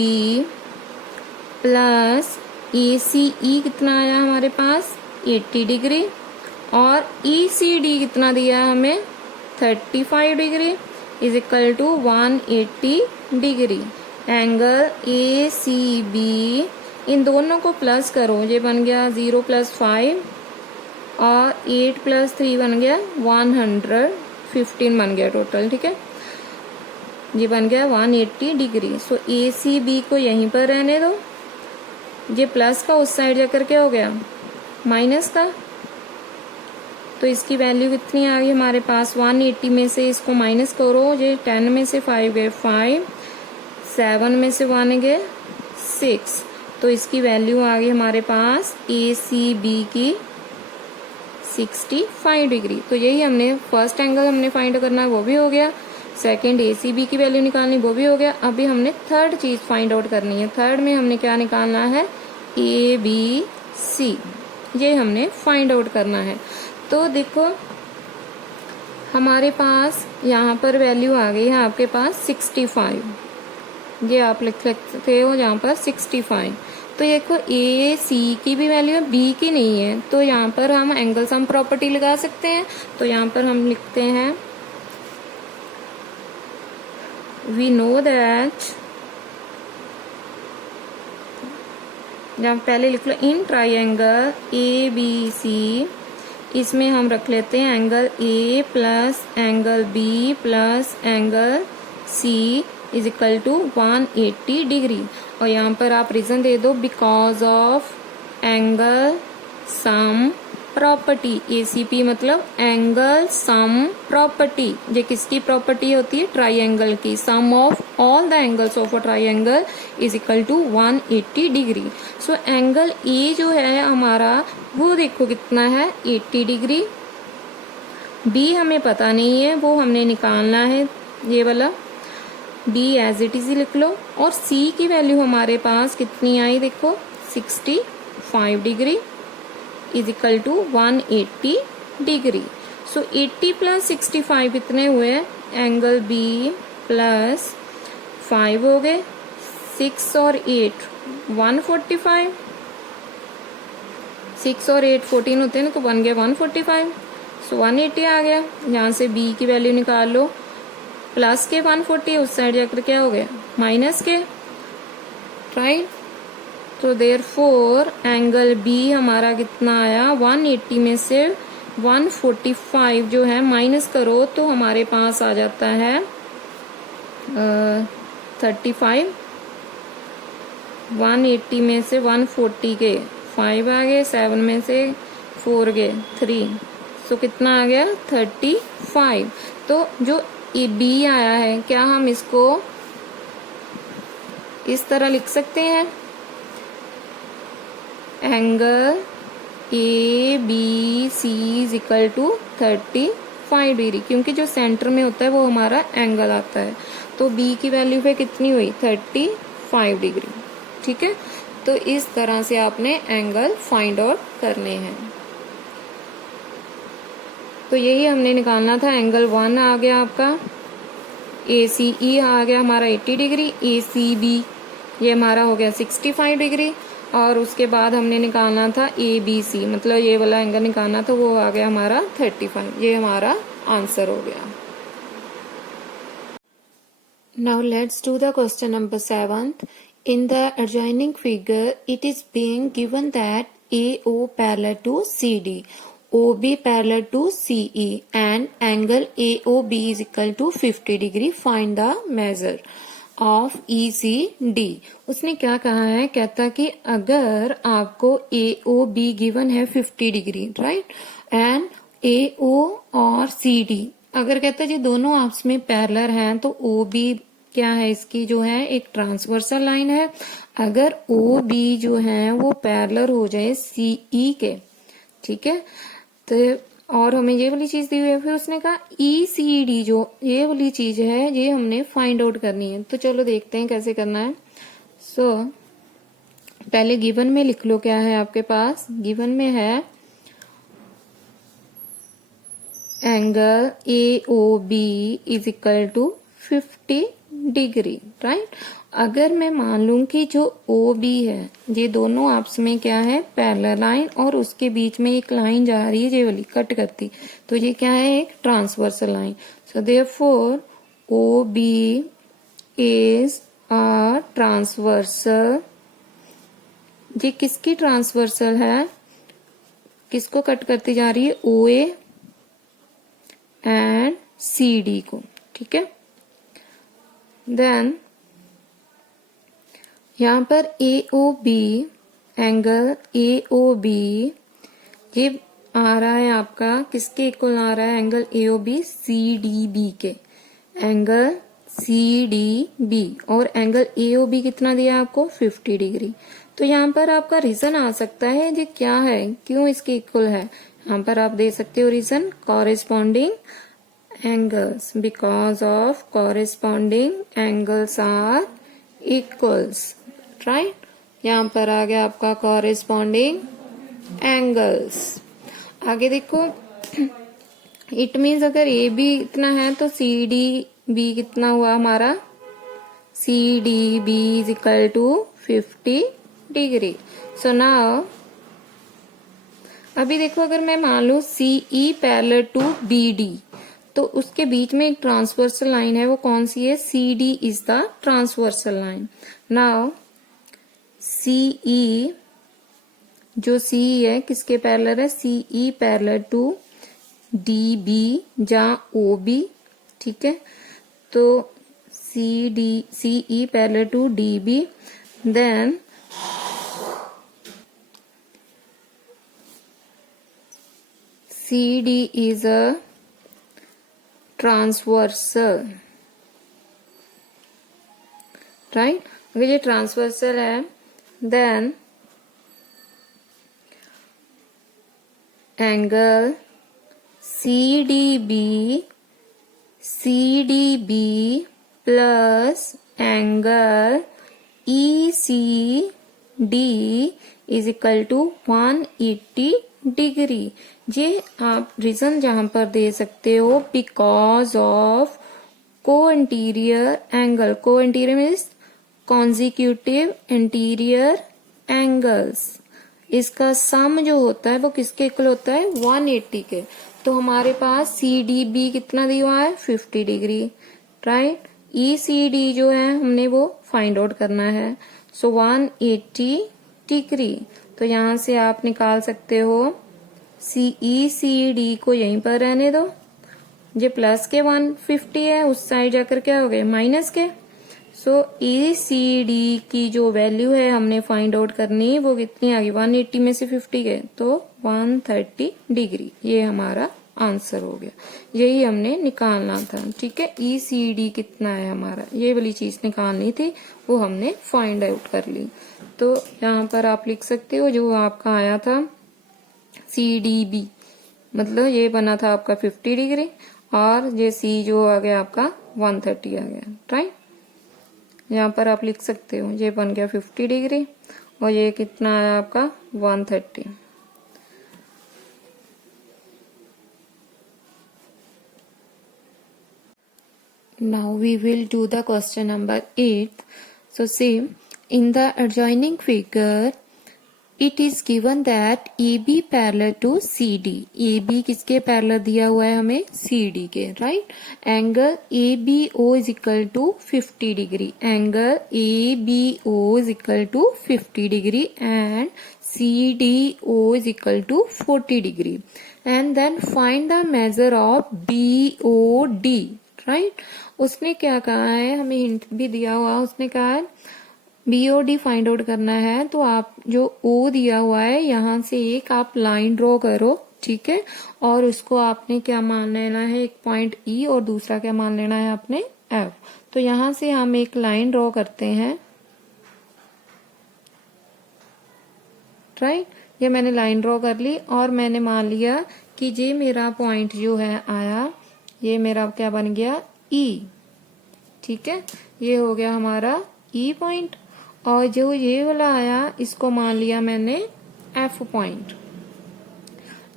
प्लस ACE कितना आया हमारे पास 80 डिग्री, और ECD कितना दिया हमें 35 degree, is equal to 180 degree. Angle ACB, इन दोनों को प्लस करो, ये बन गया 0 प्लस 5 और 8 प्लस 3 बन गया 115 बन गया टोटल। ठीक है, ये बन गया 180 डिग्री। सो ACB को यहीं पर रहने दो, ये प्लस का उस साइड जाकर क्या हो गया माइनस का। तो इसकी वैल्यू कितनी आ गई हमारे पास, 180 में से इसको माइनस करो, ये 10 में से 5 गए 5, 7 में से 1 गए 6। तो इसकी वैल्यू आ गई हमारे पास ACB की 65 डिग्री। तो यही हमने फर्स्ट एंगल हमने फाइंड करना है, वो भी हो गया। सेकेंड ACB की वैल्यू निकालनी, वो भी हो गया। अभी हमने थर्ड चीज फाइंड आउट करनी है। थर्ड में हमने क्या निकालना है, ABC, ये हमने फाइंड आउट करना है। तो देखो हमारे पास यहाँ पर वैल्यू आ गई है आपके पास 65, ये आप लिख सकते हो यहाँ पर 65। तो देखो AC की भी वैल्यू है, B की नहीं है, तो यहाँ पर हम एंगल सम प्रॉपर्टी लगा सकते हैं। तो यहाँ पर हम लिखते हैं, we know that, जब पहले लिख लो इन ट्राइंगल ABC, इसमें हम रख लेते हैं angle A plus angle B plus angle C is equal to 180 degree. और यहाँ पर आप रीजन दे दो, because of angle sum property. ACP मतलब एंगल सम प्रॉपर्टी। ये किसकी प्रॉपर्टी होती है, ट्राइंगल की। Sum of all the angles of a triangle is equal to 180 degree. So angle A जो है हमारा वो देखो कितना है 80 डिग्री। बी हमें पता नहीं है, वो हमने निकालना है, ये वाला बी एज इट इज लिख लो। और सी की वैल्यू हमारे पास कितनी आई देखो 65 degree is equal to 180 degree. So 80 plus 65 कितने हुए, एंगल बी प्लस 5 हो गए, 6 और 8 145, 6 और 8 14 होते हैं ना, तो बन गया 145। सो 180 आ गया। यहाँ से बी की वैल्यू निकाल लो, प्लस के 140, उस साइड जाकर क्या हो गया माइनस के, राइट। तो देयरफॉर एंगल बी हमारा कितना आया, 180 में से 145 जो है माइनस करो तो हमारे पास आ जाता है 35। 180 में से 140 के 5 आ गए, 7 में से 4 गए 3, तो कितना आ गया 35। तो जो बी आया है, क्या हम इसको इस तरह लिख सकते हैं, angle ABC is equal to 35 degree, क्योंकि जो सेंटर में होता है वो हमारा एंगल आता है। तो B की वैल्यू पे कितनी हुई 35 डिग्री, ठीक है। तो इस तरह से आपने एंगल फाइंड आउट करने हैं। तो यही हमने निकालना था। एंगल 1 आ गया आपका, ACE आ गया हमारा 80 डिग्री, ACB ये हमारा हो गया 65 डिग्री, और उसके बाद हमने निकालना था ABC, मतलब ये वाला एंगल निकालना था, वो आ गया हमारा 35। ये हमारा आंसर हो गया। Now let's do the question number 7th. In the adjoining figure, it is being given that AO parallel to CD, OB parallel to CE, and angle AOB is equal to 50 degree. Find the measure of ECD. उसने क्या कहा है, कहता कि अगर आपको AOB given है 50 degree, right, and AO और CD अगर कहता है जी दोनों आपस में पैरेलल हैं, तो OB क्या है, इसकी जो है एक ट्रांसवर्सल लाइन है। अगर OB जो है वो पैरेलल हो जाए CE के, ठीक है, तो और हमें ये वाली चीज दी हुई है, फिर उसने कहा ECD जो ये वाली चीज है ये हमने फाइंड आउट करनी है। तो चलो देखते हैं कैसे करना है। सो पहले गिवन में लिख लो क्या है आपके पास। गिवन में है angle AOB is equal to 50 degree, right. अगर मैं मान लूं कि जो OB है ये दोनों आपस में क्या है, पैरेलल लाइन, और उसके बीच में एक लाइन जा रही है ये वाली कट करती, तो ये क्या है, एक transversal line. So therefore OB is a transversal. ये किसकी ट्रांसवर्सल है, किसको कट करती जा रही है, OA एंड CD को, ठीक है। देन यहाँ पर AOB, एंगल AOB ये आ रहा है आपका किसके इक्वल आ रहा है, एंगल AOB CDB के, एंगल CDB, और एंगल AOB कितना दिया आपको, 50 डिग्री। तो यहाँ पर आपका रीजन आ सकता है ये क्या है, क्यों इसके इक्वल है। यहाँ पर आप दे सकते हो reason, corresponding angles, because of corresponding angles are equals, right। यहाँ पर आ गया आपका corresponding angles। आगे देखो, it means अगर AB इतना है तो CDB कितना हुआ हमारा, CDB is equal to 50 degree. So now अभी देखो, अगर मैं मान लूं CE पैरेलल टू BD, तो उसके बीच में एक ट्रांसवर्सल लाइन है, वो कौन सी है, CD is the transversal line. Now CE जो CE है किसके पैरेलल है, CE पैरेलल टू DB जहाँ OB, ठीक है। तो CE parallel to DB, then CD is a transversal, right. अगर ये ट्रांसवर्सल है, then angle CDB plus angle ECD is equal to 180 degree. ये आप रीजन जहां पर दे सकते हो, because of co interior angle, co interior means consecutive interior angles, इसका सम जो होता है वो किसके इक्वल होता है, 180 के। तो हमारे पास CDB कितना दिया हुआ है, 50 डिग्री, राइट। ECD जो है हमने वो फाइंड आउट करना है, सो 180 डिग्री। तो यहां से आप निकाल सकते हो CECD को यहीं पर रहने दो, जो प्लस के 150 है उस साइड जाकर क्या हो गए, माइनस के। सो ECD की जो वैल्यू है हमने फाइंड आउट करनी, वो कितनी आ गई, 180 में से 50 गए तो 130 डिग्री। ये हमारा आंसर हो गया, यही हमने निकालना था, ठीक है। ECD कितना है हमारा, ये वाली चीज निकालनी थी, वो हमने फाइंड आउट कर ली। तो यहाँ पर आप लिख सकते हो जो आपका आया था CDB, मतलब ये बना था आपका 50 डिग्री, और ये C जो आ गया आपका 130 आ गया, राइट। यहाँ पर आप लिख सकते हो ये बन गया 50 डिग्री, और ये कितना आया आपका 130। Now we will do the question number 8. So see, in the adjoining figure, it is given that AB parallel to CD. AB किसके parallel दिया हुआ है हमें? CD के, right? Angle ABO is equal to 50 degree. Angle ABO is equal to 50 degree and CDO is equal to 40 degree. And then find the measure of BOD, right? उसने क्या कहा है, हमें हिंट भी दिया हुआ, उसने कहा है BOD फाइंड आउट करना है। तो आप जो O दिया हुआ है यहाँ से एक आप लाइन ड्रॉ करो, ठीक है, और उसको आपने क्या मान लेना है, एक पॉइंट E और दूसरा क्या मान लेना है आपने F। तो यहाँ से हम एक लाइन ड्रॉ करते हैं, राइट। ये मैंने लाइन ड्रॉ कर ली और मैंने मान लिया कि ये मेरा पॉइंट जो है आया, ये मेरा क्या बन गया E, ठीक है, ये हो गया हमारा E पॉइंट। और जो ये वाला आया इसको मान लिया मैंने F पॉइंट।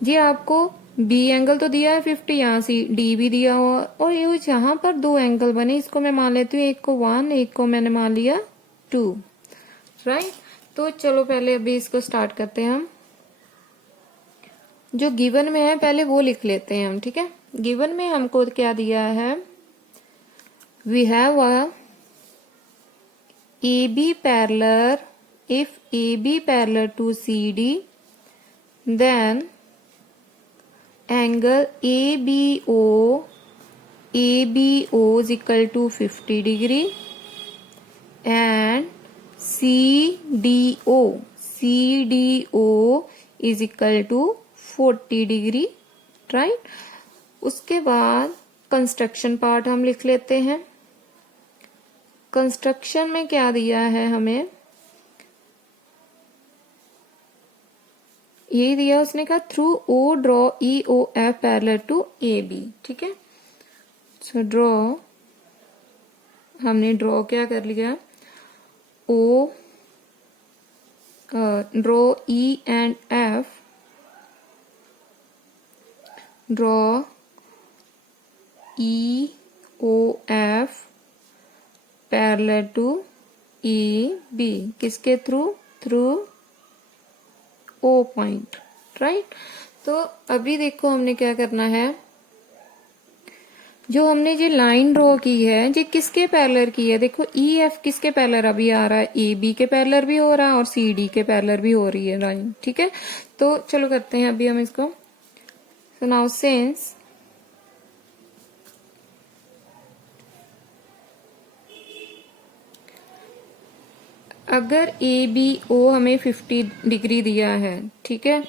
जी आपको B एंगल तो दिया है 50, यहाँ से D भी दिया हुआ, और ये जहां पर दो एंगल बने इसको मैं मान लेती हूँ, एक को 1, एक को मैंने मान लिया 2, राइट। तो चलो पहले अभी इसको स्टार्ट करते हैं हम। जो गिवन में है पहले वो लिख लेते हैं हम, ठीक है। गिवन में हमको क्या दिया है, we have a AB parallel, if AB parallel to CD, then angle ABO is equal to 50 degree and CDO is equal to 40 degree, right। उसके बाद कंस्ट्रक्शन पार्ट हम लिख लेते हैं। कंस्ट्रक्शन में क्या दिया है हमें, ये दिया उसने कहा through O draw EOF parallel to AB, ठीक है। सो ड्रॉ, हमने ड्रॉ क्या कर लिया, O draw E and F, draw EOF parallel to AB, किसके through, through O point, right. तो अभी देखो हमने क्या करना है, जो हमने जो लाइन ड्रॉ की है ये किसके पैरेलल की है, देखो EF किसके पैरेलल अभी आ रहा है, AB के पैरेलल भी हो रहा है और CD के पैरेलल भी हो रही है लाइन, ठीक है। तो चलो करते हैं अभी हम इसको। सो नाउ सिंस अगर ABO हमें 50 डिग्री दिया है, ठीक है,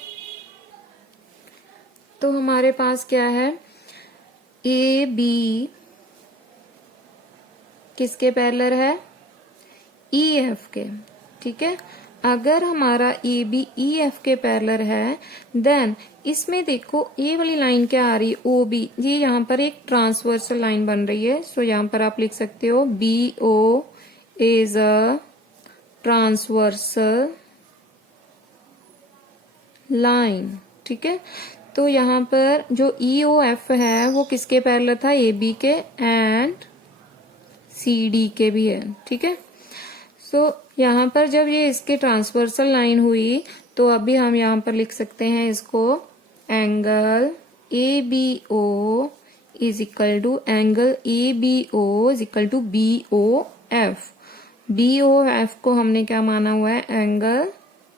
तो हमारे पास क्या है, AB किसके पैरेलल है, EF के, ठीक है। अगर हमारा AB EF के पैरेलल है, देन इसमें देखो ए वाली लाइन क्या आ रही है, OB, ये यहाँ पर एक ट्रांसवर्सल लाइन बन रही है। सो यहाँ पर आप लिख सकते हो BO is a transversal line, ठीक है। तो यहाँ पर जो EOF है वो किसके पैरेलल था, AB के एंड CD के भी है, ठीक है। सो यहाँ पर जब ये इसके ट्रांसवर्सल लाइन हुई तो अभी हम यहाँ पर लिख सकते हैं इसको, angle ABO is equal to angle ABO is equal to BOF। BOF को हमने क्या माना हुआ है, एंगल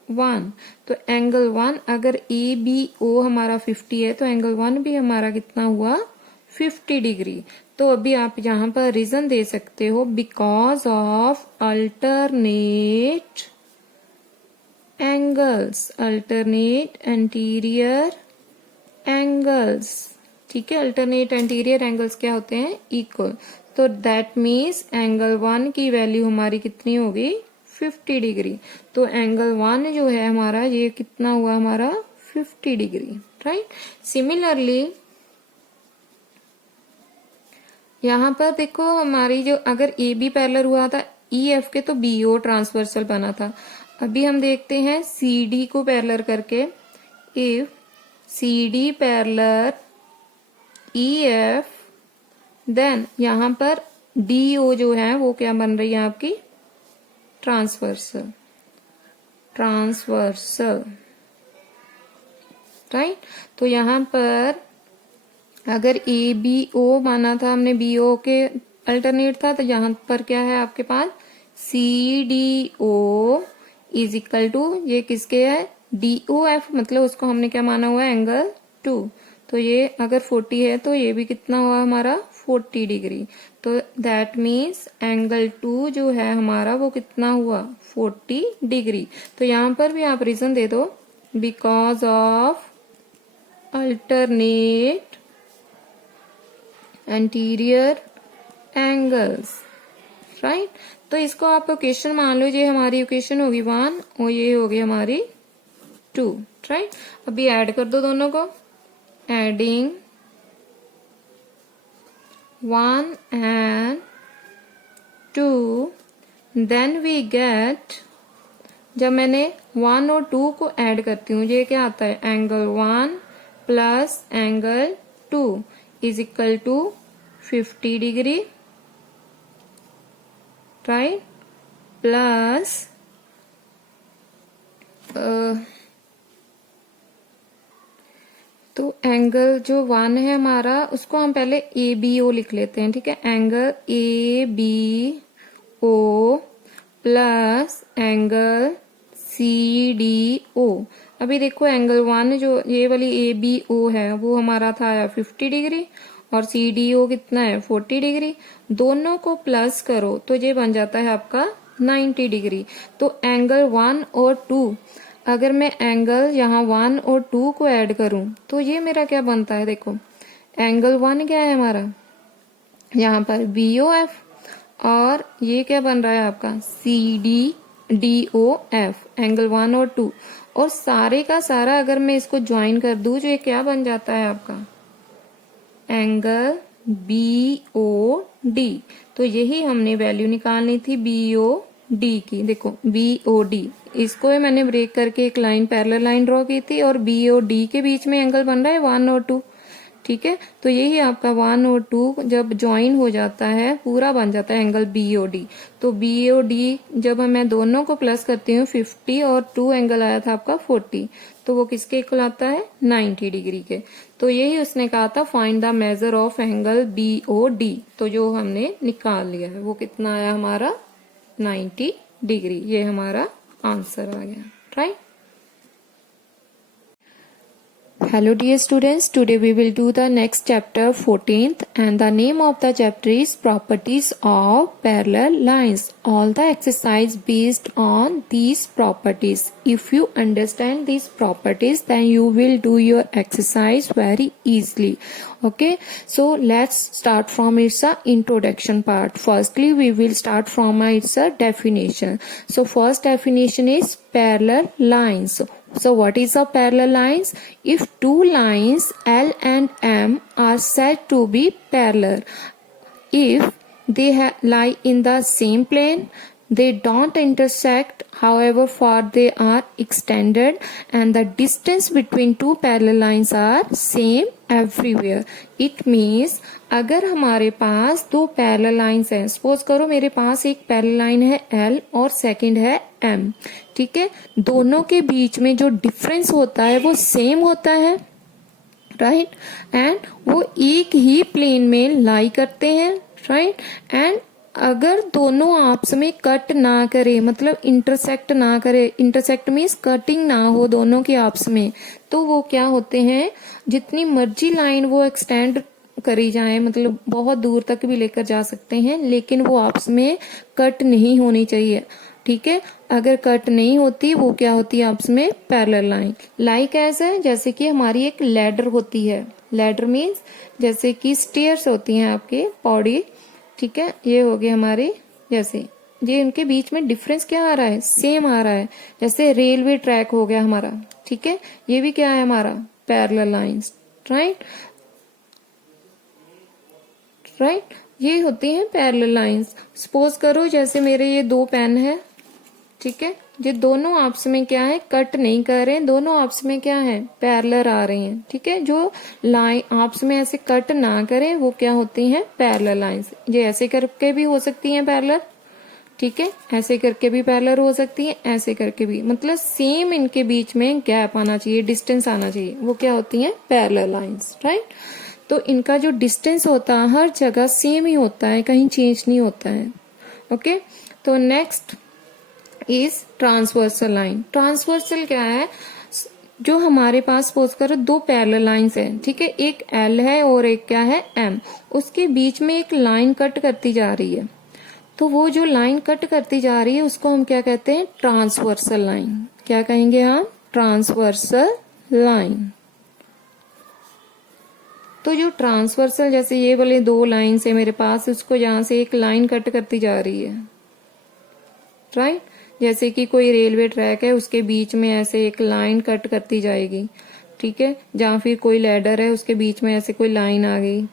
1। तो एंगल 1 अगर ABO हमारा 50 है तो एंगल 1 भी हमारा कितना हुआ, 50 डिग्री। तो अभी आप यहाँ पर रीजन दे सकते हो, because of alternate angles, alternate interior angles, ठीक है। अल्टरनेट एंटीरियर एंगल्स क्या होते हैं, इक्वल। तो दैट मीन्स एंगल 1 की वैल्यू हमारी कितनी होगी, 50 डिग्री। तो एंगल 1 जो है हमारा ये कितना हुआ हमारा, 50 डिग्री, राइट। सिमिलरली यहाँ पर देखो हमारी जो अगर AB पैरेलल हुआ था EF के तो BO ट्रांसवर्सल बना था। अभी हम देखते हैं CD को पैरेलल करके। If CD parallel EF, then यहां पर DO जो है वो क्या बन रही है आपकी, ट्रांसवर्सल, राइट। तो यहां पर अगर ABO माना था हमने, BO के अल्टरनेट था, तो यहां पर क्या है आपके पास CDO इज इक्वल टू, ये किसके है, DOF, मतलब उसको हमने क्या माना हुआ है, एंगल 2। तो ये अगर 40 है तो ये भी कितना हुआ हमारा, 40 डिग्री। तो दैट मीन्स एंगल 2 जो है हमारा वो कितना हुआ, 40 डिग्री। तो यहां पर भी आप रीजन दे दो, because of alternate interior angles, right. तो इसको आप इक्वेशन मान लो, ये हमारी इक्वेशन होगी 1 और ये होगी हमारी 2, राइट। अभी ऐड कर दो दोनों को, adding 1 and 2, then we get, जब मैंने 1 और 2 को ऐड करती हूँ, ये क्या आता है, angle 1 plus angle 2 is equal to 50 degree, right, plus तो एंगल जो 1 है हमारा उसको हम पहले ABO लिख लेते हैं, ठीक है। Angle ABO plus angle CDO। अभी देखो एंगल 1 जो ये वाली ABO है वो हमारा था 50 डिग्री और CDO कितना है, 40 डिग्री। दोनों को प्लस करो तो ये बन जाता है आपका 90 डिग्री। तो एंगल 1 और 2, अगर मैं एंगल यहाँ 1 और 2 को ऐड करूं तो ये मेरा क्या बनता है, देखो एंगल 1 क्या है हमारा, यहाँ पर BOF, और ये क्या बन रहा है आपका CDOF, एंगल 1 और 2, और सारे का सारा अगर मैं इसको ज्वाइन कर दूं तो ये क्या बन जाता है आपका, एंगल BOD। तो यही हमने वैल्यू निकालनी थी BOD की। देखो BOD, इसको मैंने ब्रेक करके एक लाइन, पैरेलल लाइन ड्रॉ की थी, और BOD के बीच में एंगल बन रहा है 1 और 2, ठीक है। तो यही आपका 1 और 2 जब ज्वाइन हो जाता है पूरा बन जाता है एंगल BOD। तो BOD जब मैं दोनों को प्लस करती हूँ 50 और 2 एंगल आया था आपका 40, तो वो किसके इक्वल आता है, 90 डिग्री के। तो यही उसने कहा था find the measure of angle BOD। तो जो हमने निकाल लिया है वो कितना आया हमारा, 90 डिग्री। ये हमारा आंसर आ गया, right. Hello dear students, today we will do the next chapter 14th, and the name of the chapter is properties of parallel lines. All the exercise based on these properties. If you understand these properties then you will do your exercise very easily. Okay, so let's start from its introduction part. Firstly we will start from its definition. So first definition is parallel lines. So what is a parallel lines? If two lines L and M are said to be parallel, if they lie in the same plane, they don't intersect, however far they are extended, and the distance between two parallel lines are same everywhere. It means अगर हमारे पास दो parallel lines हैं, suppose करो मेरे पास एक parallel line है L और second है M, ठीक है, दोनों के बीच में जो डिफरेंस होता है वो सेम होता है, राइट, एंड वो एक ही प्लेन में लाई करते हैं, राइट, एंड अगर दोनों आपस में कट ना करे, मतलब इंटरसेक्ट ना करे, इंटरसेक्ट मीन्स कटिंग ना हो दोनों के आपस में, तो वो क्या होते हैं, जितनी मर्जी लाइन वो एक्सटेंड करी जाए, मतलब बहुत दूर तक भी लेकर जा सकते हैं, लेकिन वो आपस में कट नहीं होनी चाहिए, ठीक है। अगर कट नहीं होती वो क्या होती है आपस में, पैरेलल लाइन। लाइक ऐसे जैसे कि हमारी एक लैडर होती है, लैडर मीन्स जैसे कि स्टेयर्स होती हैं आपके पौड़ी, ठीक है, ये हो गए हमारे, जैसे ये इनके बीच में डिफरेंस क्या आ रहा है, सेम आ रहा है, जैसे रेलवे ट्रैक हो गया हमारा, ठीक है, ये भी क्या है हमारा, पैरेलल लाइंस, राइट, राइट, ये होती हैं पैरेलल लाइंस। सपोज करो जैसे मेरे ये दो पेन है, ठीक है, ये दोनों आपस में क्या है, कट नहीं कर रहे हैं, दोनों आपस में क्या है, पैरेलल आ रहे हैं। ठीक है, जो लाइन आपस में ऐसे कट ना करें वो क्या होती हैं, पैरेलल लाइंस। ये ऐसे करके भी हो सकती हैं पैरेलल, ठीक है, ऐसे करके भी पैरेलल हो सकती है, ऐसे करके भी, मतलब सेम इनके बीच में गैप आना चाहिए, डिस्टेंस आना चाहिए, वो क्या होती हैं, पैरेलल लाइंस, राइट। तो इनका जो डिस्टेंस होता है हर जगह सेम ही होता है, कहीं चेंज नहीं होता है। ओके, तो next is transversal line. Transversal क्या है, जो हमारे पास सपोज करो दो पैरेलल लाइंस हैं, ठीक है, एक एल है और एक क्या है, एम, उसके बीच में एक लाइन कट करती जा रही है, तो वो जो लाइन कट करती जा रही है उसको हम क्या कहते हैं, ट्रांसवर्सल लाइन। क्या कहेंगे हम, ट्रांसवर्सल लाइन। तो जो ट्रांसवर्सल, जैसे ये वाले दो लाइन है मेरे पास, उसको यहां से एक लाइन कट करती जा रही है, राइट। जैसे कि कोई रेलवे ट्रैक है, उसके बीच में ऐसे एक लाइन कट करती जाएगी, ठीक है, जहां फिर कोई लैडर है, उसके बीच में ऐसे कोई लाइन आ गई,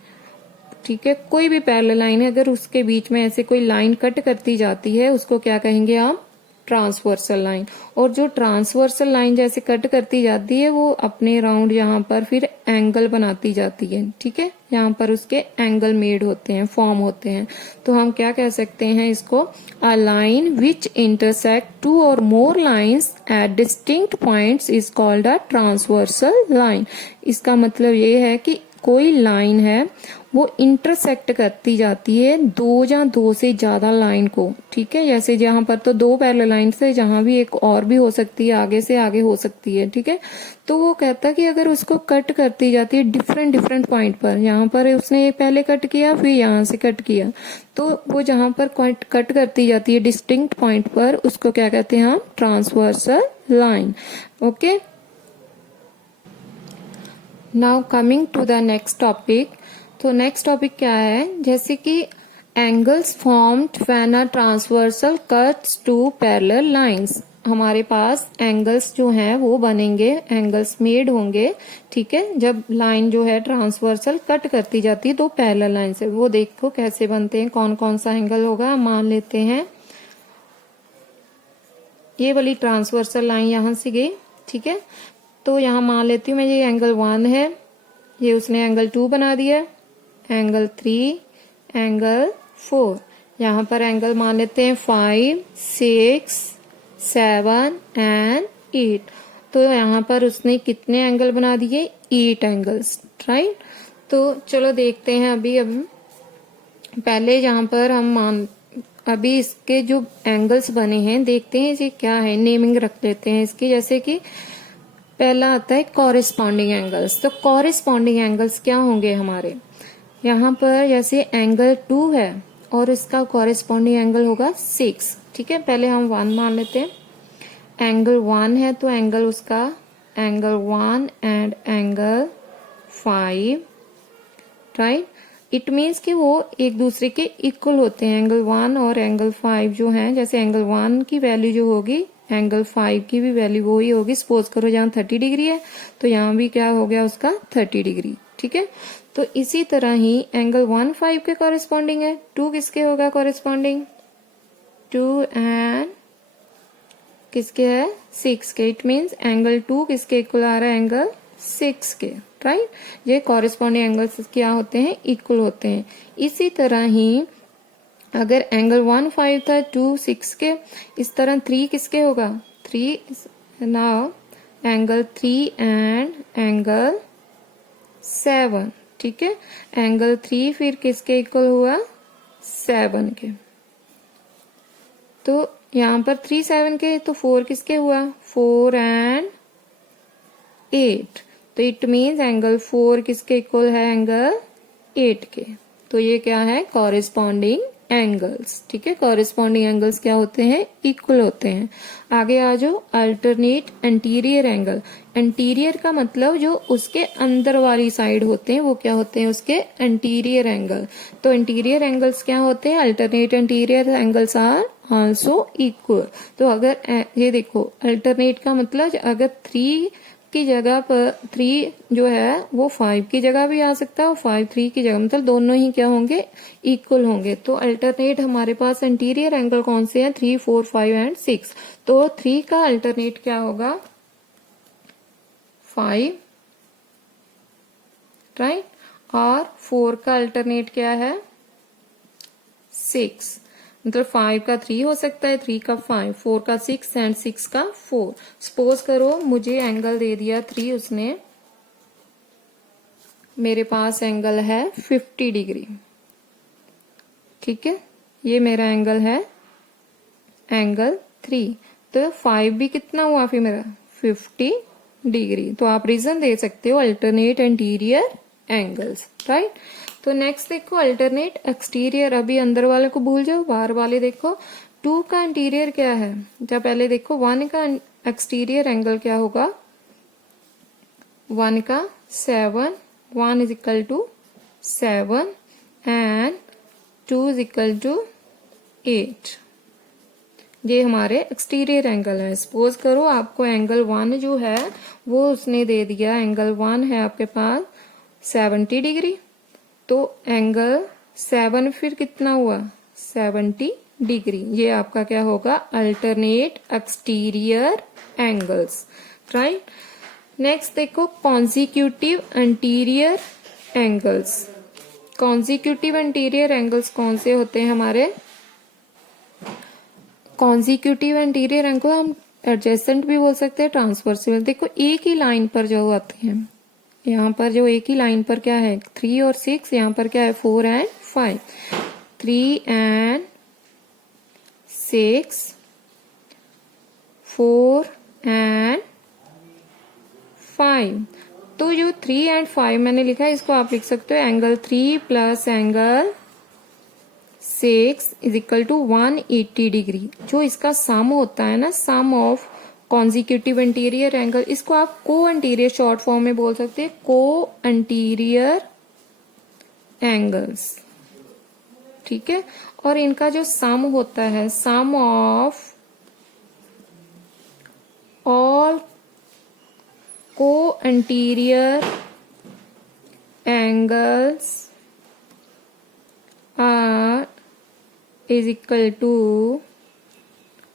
ठीक है, कोई भी पैरेलल लाइन है, अगर उसके बीच में ऐसे कोई लाइन कट करती जाती है उसको क्या कहेंगे आप, ट्रांसवर्सल लाइन। और जो ट्रांसवर्सल लाइन जैसे कट करती जाती है वो अपने राउंड यहाँ पर फिर एंगल बनाती जाती है, ठीक है, यहाँ पर उसके एंगल मेड होते हैं, फॉर्म होते हैं। तो हम क्या कह सकते हैं इसको, a line which intersect two or more lines at distinct points is called a transversal line. इसका मतलब ये है कि कोई लाइन है वो इंटरसेक्ट करती जाती है दो या दो से ज्यादा लाइन को, ठीक है, जैसे जहां पर तो दो पैरेलल लाइन है, जहां भी एक और भी हो सकती है, आगे से आगे हो सकती है, ठीक है। तो वो कहता है कि अगर उसको कट करती जाती है डिफरेंट डिफरेंट पॉइंट पर, यहाँ पर उसने पहले कट किया फिर यहाँ से कट किया, तो वो जहां पर कट करती जाती है डिस्टिंक्ट पॉइंट पर, उसको क्या कहते हैं हम, transversal line. Okay, now coming to the next topic. तो नेक्स्ट टॉपिक क्या है, जैसे कि angles formed when a transversal cuts two parallel lines. हमारे पास एंगल्स जो हैं वो बनेंगे, एंगल्स मेड होंगे, ठीक है, जब लाइन जो है ट्रांसवर्सल कट करती जाती है दो पैरेलल लाइन से। वो देखो कैसे बनते हैं, कौन कौन सा एंगल होगा। मान लेते हैं ये वाली ट्रांसवर्सल लाइन यहां से गई, ठीक है, तो यहां मान लेती हूँ मैं ये एंगल 1 है, ये उसने एंगल 2 बना दिया, एंगल 3, एंगल 4, यहाँ पर एंगल मान लेते हैं 5, 6, 7 एंड 8। तो यहाँ पर उसने कितने एंगल बना दिए, 8 एंगल्स, राइट। तो चलो देखते हैं अभी पहले यहाँ पर हम अभी इसके जो एंगल्स बने हैं देखते हैं ये क्या है, नेमिंग रख लेते हैं इसकी। जैसे कि पहला आता है कॉरेस्पॉन्डिंग एंगल्स। तो कॉरेस्पॉन्डिंग एंगल्स क्या होंगे हमारे, यहाँ पर जैसे एंगल 2 है और इसका कॉरेस्पॉन्डिंग एंगल होगा 6, ठीक है। पहले हम 1 मान लेते हैं, एंगल 1 है तो एंगल उसका angle 1 and angle 5, right. It means कि वो एक दूसरे के इक्वल होते हैं, एंगल 1 और एंगल 5 जो हैं, जैसे एंगल 1 की वैल्यू जो होगी एंगल 5 की भी वैल्यू वही होगी। सपोज करो यहाँ 30 डिग्री है तो यहाँ भी क्या हो गया उसका 30 डिग्री, ठीक है। तो इसी तरह ही एंगल 1 5 के कॉरेस्पॉन्डिंग है, 2 किसके होगा कॉरेस्पॉन्डिंग, 2 एंड किसके है 6 के। इट मीन्स एंगल 2 किसके इक्वल आ रहा है, एंगल 6 के, राइट। ये कॉरेस्पॉन्डिंग एंगल्स क्या होते हैं, इक्वल होते हैं। इसी तरह ही अगर एंगल 1 5 था, 2 6 के, इस तरह 3 किसके होगा, 3, नाउ एंगल 3 एंड एंगल 7, ठीक है। एंगल 3 फिर किसके इक्वल हुआ, 7 के। तो यहाँ पर 3 7 के, तो 4 किसके हुआ, 4 एंड 8। तो इट मीन्स एंगल 4 किसके इक्वल है, एंगल 8 के। तो ये क्या है, कॉरेस्पॉन्डिंग एंगल्स, ठीक है। कॉरेस्पॉन्डिंग एंगल्स क्या होते हैं, इक्वल होते हैं। आगे आ जाओ, अल्टरनेट एंटीरियर एंगल। एंटीरियर का मतलब जो उसके अंदर वाली साइड होते हैं वो क्या होते हैं, उसके एंटीरियर एंगल। तो एंटीरियर एंगल्स क्या होते हैं, alternate interior angles are also equal. तो अगर ये देखो अल्टरनेट का मतलब अगर 3 की जगह पर 3 जो है वो 5 की जगह भी आ सकता है और 5 3 की जगह, मतलब दोनों ही क्या होंगे, इक्वल होंगे। तो अल्टरनेट हमारे पास इंटीरियर एंगल कौन से हैं, 3 4 5 एंड 6। तो 3 का अल्टरनेट क्या होगा, 5, राइट, और 4 का अल्टरनेट क्या है, 6। मतलब 5 का 3 हो सकता है, 3 का 5, 4 का 6 एंड 6 का 4। सपोज करो मुझे एंगल दे दिया 3 उसने, मेरे पास एंगल है 50 डिग्री, ठीक है, ये मेरा एंगल है एंगल 3। तो 5 भी कितना हुआ फिर मेरा, 50 डिग्री। तो आप रीजन दे सकते हो अल्टरनेट इंटीरियर एंगल्स, राइट। तो नेक्स्ट देखो अल्टरनेट एक्सटीरियर, अभी अंदर वाले को भूल जाओ, बाहर वाले देखो। 2 का इंटीरियर क्या है, जब पहले देखो 1 का एक्सटीरियर एंगल क्या होगा, 1 का 7, 1 is equal to 7 and 2 is equal to 8। ये हमारे एक्सटीरियर एंगल है। सपोज करो आपको एंगल 1 जो है वो उसने दे दिया, एंगल 1 है आपके पास 70 डिग्री, तो एंगल 7 फिर कितना हुआ, 70 डिग्री। ये आपका क्या होगा, alternate exterior angles, right. Next देखो consecutive interior angles. Consecutive interior angles कौन से होते हैं हमारे, कॉन्जिक्यूटिव इंटीरियर एंगल हम एडजेसेंट भी बोल सकते हैं, ट्रांसवर्सिबल। देखो एक ही लाइन पर जो आते हैं, यहाँ पर जो एक ही लाइन पर क्या है 3 और 6, यहाँ पर क्या है 4 एंड 5, 3 एंड 6, 4 एंड 5। तो जो 3 एंड 5 मैंने लिखा है इसको आप लिख सकते हो angle 3 plus angle 6 is equal to 180 degree. जो इसका सम होता है ना, sum of consecutive interior angle, इसको आप को इंटीरियर शॉर्ट फॉर्म में बोल सकते हैं, को इंटीरियर एंगल्स, ठीक है। और इनका जो सम होता है, सम ऑफ ऑल को interior angles are is equal to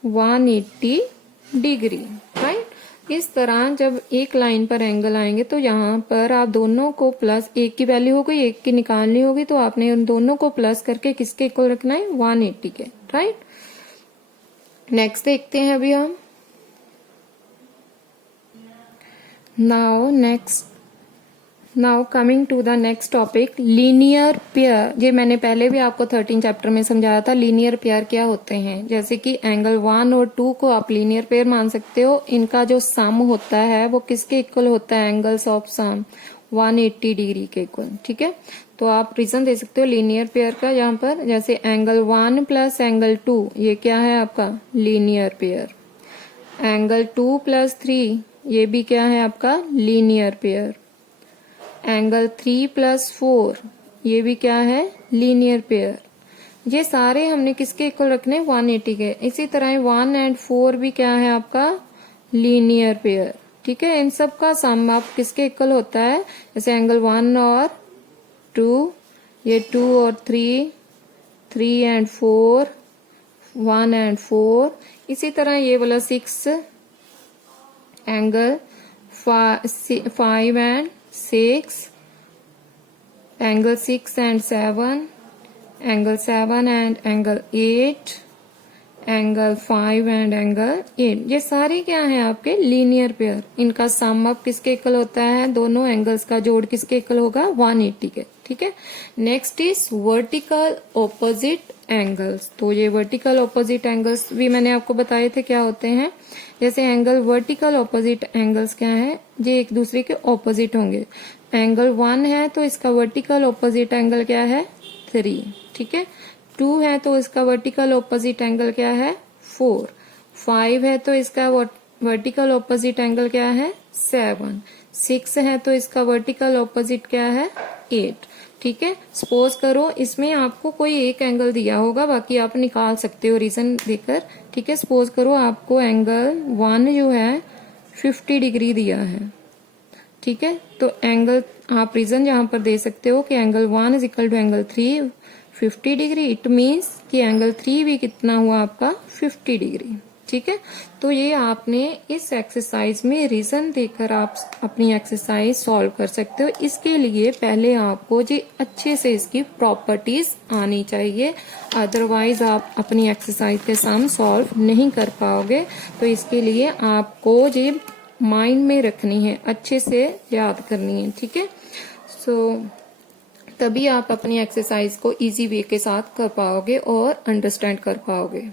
180 degree, right. इस तरह जब एक लाइन पर एंगल आएंगे तो यहाँ पर आप दोनों को प्लस, एक की वैल्यू हो गई, एक की निकालनी होगी, तो आपने उन दोनों को प्लस करके किसके इक्वल रखना है, 180 के, राइट। नेक्स्ट देखते हैं अभी हम, now coming to the next topic, linear pair. ये मैंने पहले भी आपको 13 चैप्टर में समझाया था, लीनियर पेयर क्या होते हैं। जैसे कि एंगल 1 और 2 को आप लीनियर पेयर मान सकते हो, इनका जो सम होता है वो किसके इक्वल होता है, एंगल्स ऑफ सम 180 डिग्री के इक्वल, ठीक है। तो आप रीजन दे सकते हो लीनियर पेयर का यहाँ पर, जैसे एंगल 1 प्लस एंगल 2 ये क्या है आपका लीनियर पेयर। एंगल 2 प्लस 3 ये भी क्या है आपका लीनियर पेयर। एंगल 3 प्लस 4 ये भी क्या है, लीनियर पेयर। ये सारे हमने किसके इक्वल रखने, 180 के। इसी तरह 1 एंड 4 भी क्या है आपका लीनियर पेयर, ठीक है। इन सब का सम आप किसके इक्वल होता है, जैसे एंगल 1 और 2, ये 2 और 3, 3 एंड 4, 1 एंड 4। इसी तरह ये वाला 6 angle 5 and 6, angle 6 and 7, angle 7 and angle 8, angle 5 and angle 8। ये सारे क्या हैं आपके लीनियर पेयर। इनका सम अप किसके इक्वल होता है, दोनों एंगल्स का जोड़ किसके इक्वल होगा, 180 के, ठीक है। Next is vertical opposite angles. तो ये वर्टिकल ऑपोजिट एंगल्स भी मैंने आपको बताए थे क्या होते हैं। जैसे एंगल वर्टिकल ऑपोजिट एंगल्स क्या है, ये एक दूसरे के ऑपोजिट होंगे। एंगल 1 है तो इसका वर्टिकल ऑपोजिट एंगल क्या है, 3, ठीक है। 2 है तो इसका वर्टिकल ऑपोजिट एंगल क्या है, 4। 5 है तो इसका वर्टिकल ऑपोजिट एंगल क्या है, 7। 6 है तो इसका वर्टिकल ऑपोजिट क्या है, 8, ठीक है। सपोज करो इसमें आपको कोई एक एंगल दिया होगा, बाकी आप निकाल सकते हो रीजन देकर, ठीक है। सपोज करो आपको एंगल 1 जो है 50 डिग्री दिया है, ठीक है। तो एंगल आप रीजन यहां पर दे सकते हो कि angle 1 is equal to angle 3 50 degree. It means कि एंगल 3 भी कितना हुआ आपका 50 डिग्री। ठीक है। तो ये आपने इस एक्सरसाइज में रीजन देकर आप अपनी एक्सरसाइज सॉल्व कर सकते हो। इसके लिए पहले आपको जी अच्छे से इसकी प्रॉपर्टीज आनी चाहिए, अदरवाइज आप अपनी एक्सरसाइज के सम सॉल्व नहीं कर पाओगे। तो इसके लिए आपको जी माइंड में रखनी है, अच्छे से याद करनी है। ठीक है। तभी आप अपनी एक्सरसाइज को इजी वे के साथ कर पाओगे और अंडरस्टैंड कर पाओगे।